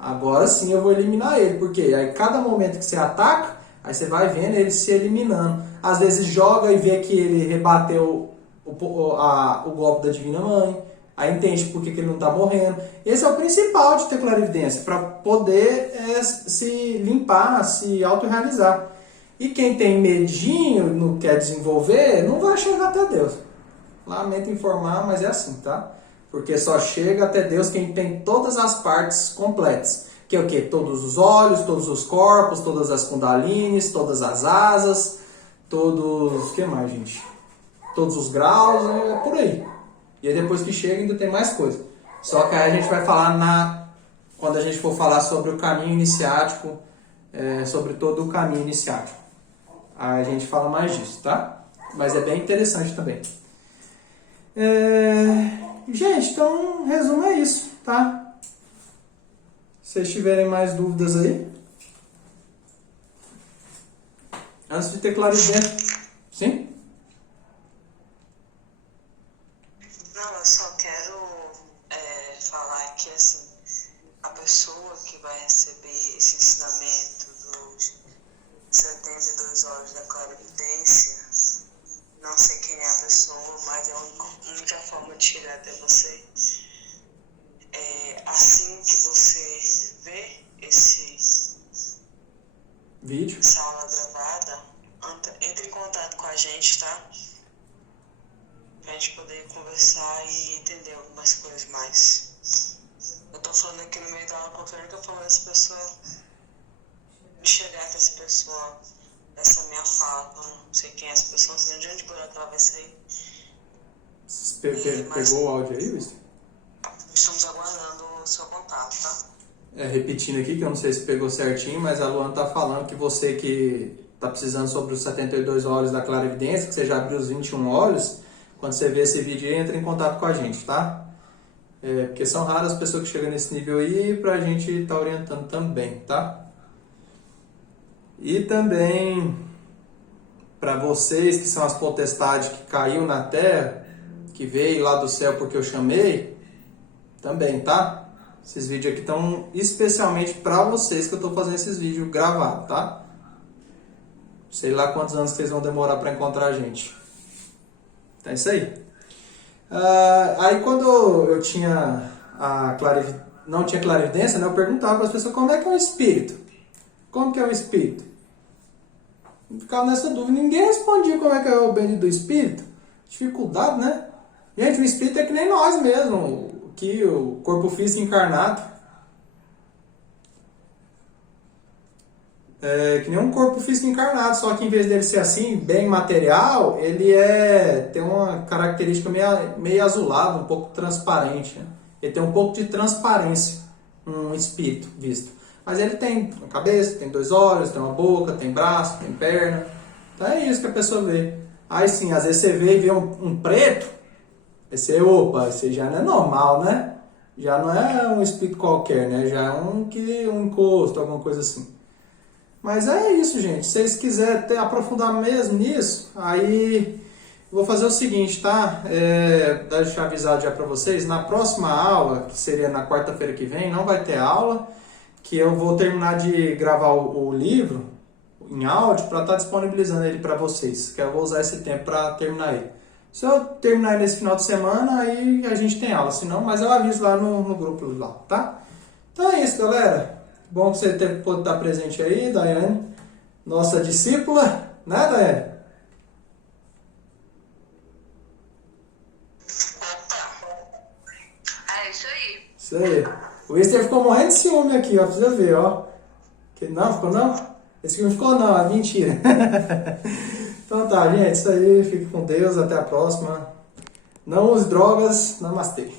Agora sim eu vou eliminar ele, porque aí cada momento que você ataca, aí você vai vendo ele se eliminando. Às vezes joga e vê que ele rebateu o golpe da Divina Mãe. Aí entende por que ele não está morrendo. Esse é o principal de ter clarividência, para poder se limpar, se autorrealizar. E quem tem medinho, não quer desenvolver, não vai chegar até Deus. Lamento informar, mas é assim, tá? Porque só chega até Deus quem tem todas as partes completas. Que é o quê? Todos os olhos, todos os corpos, todas as kundalines, todas as asas, todos... O que mais, gente? Todos os graus, é por aí. E aí depois que chega ainda tem mais coisa. Só que aí a gente vai falar quando a gente for falar sobre o caminho iniciático, sobre todo o caminho iniciático. Aí a gente fala mais disso, tá? Mas é bem interessante também. Gente, então, resumo é isso, tá? Se vocês tiverem mais dúvidas aí. Antes de ter clarividência. Sim? Não, eu só quero falar que, assim, a pessoa que vai receber esse ensinamento dos 72 horas da clarividência, não sei quem é a pessoa, mas é a única forma de chegar até você. Assim que você vê esse Vídeo. essa aula gravada, entre em contato com a gente, tá? Pra gente poder conversar e entender algumas coisas mais. Eu tô falando aqui no meio da aula porque a única forma dessa pessoa chegar até essa pessoa, essa minha fala, eu não sei quem é essa pessoa, não sei de onde buraco ela vai sair. Pegou o áudio aí, Wilson? Estamos aguardando o seu contato, tá? Repetindo aqui, que eu não sei se pegou certinho, mas a Luana tá falando que você que tá precisando sobre os 72 olhos da clarividência, que você já abriu os 21 olhos, quando você vê esse vídeo aí, entra em contato com a gente, tá? Porque são raras as pessoas que chegam nesse nível aí, pra gente tá orientando também, tá? E também, para vocês que são as potestades que caiu na terra, que veio lá do céu porque eu chamei, também, tá? Esses vídeos aqui estão especialmente para vocês que eu estou fazendo esses vídeos gravados, tá? Sei lá quantos anos vocês vão demorar para encontrar a gente. Então é isso aí. Aí quando eu tinha não tinha clarividência, né, eu perguntava para as pessoas como é que é um espírito. Como que é um espírito? Eu ficava nessa dúvida. Ninguém respondia como é que é o bendito do espírito. Dificuldade, né? Gente, o espírito é que nem nós mesmo. Que o corpo físico encarnado. É que nem um corpo físico encarnado, só que em vez dele ser assim, bem material, ele tem uma característica meio azulada, um pouco transparente. Né? Ele tem um pouco de transparência, um espírito visto. Mas ele tem uma cabeça, tem 2 olhos, tem uma boca, tem braço, tem perna. Então é isso que a pessoa vê. Aí sim, às vezes você vê e vê um preto, esse já não é normal, né? Já não é um espírito qualquer, né? Já é um encosto, alguma coisa assim. Mas é isso, gente. Se vocês quiserem aprofundar mesmo nisso, aí vou fazer o seguinte, tá? Deixa eu avisar já para vocês. Na próxima aula, que seria na quarta-feira que vem, não vai ter aula, que eu vou terminar de gravar o livro em áudio para estar disponibilizando ele para vocês. Que eu vou usar esse tempo para terminar ele. Se eu terminar ele nesse final de semana, aí a gente tem aula. Se não, mas eu aviso lá no grupo lá, tá? Então é isso, galera. Bom que você pôde estar presente aí, Daiane, nossa discípula, né, Daiane? Opa! É isso aí. Isso aí. O Esther ficou morrendo de ciúme aqui, ó, pra você ver, ó. Não, ficou não? Esse aqui não ficou não, é mentira. Então tá, gente, isso aí, fique com Deus, até a próxima. Não use drogas, namastê.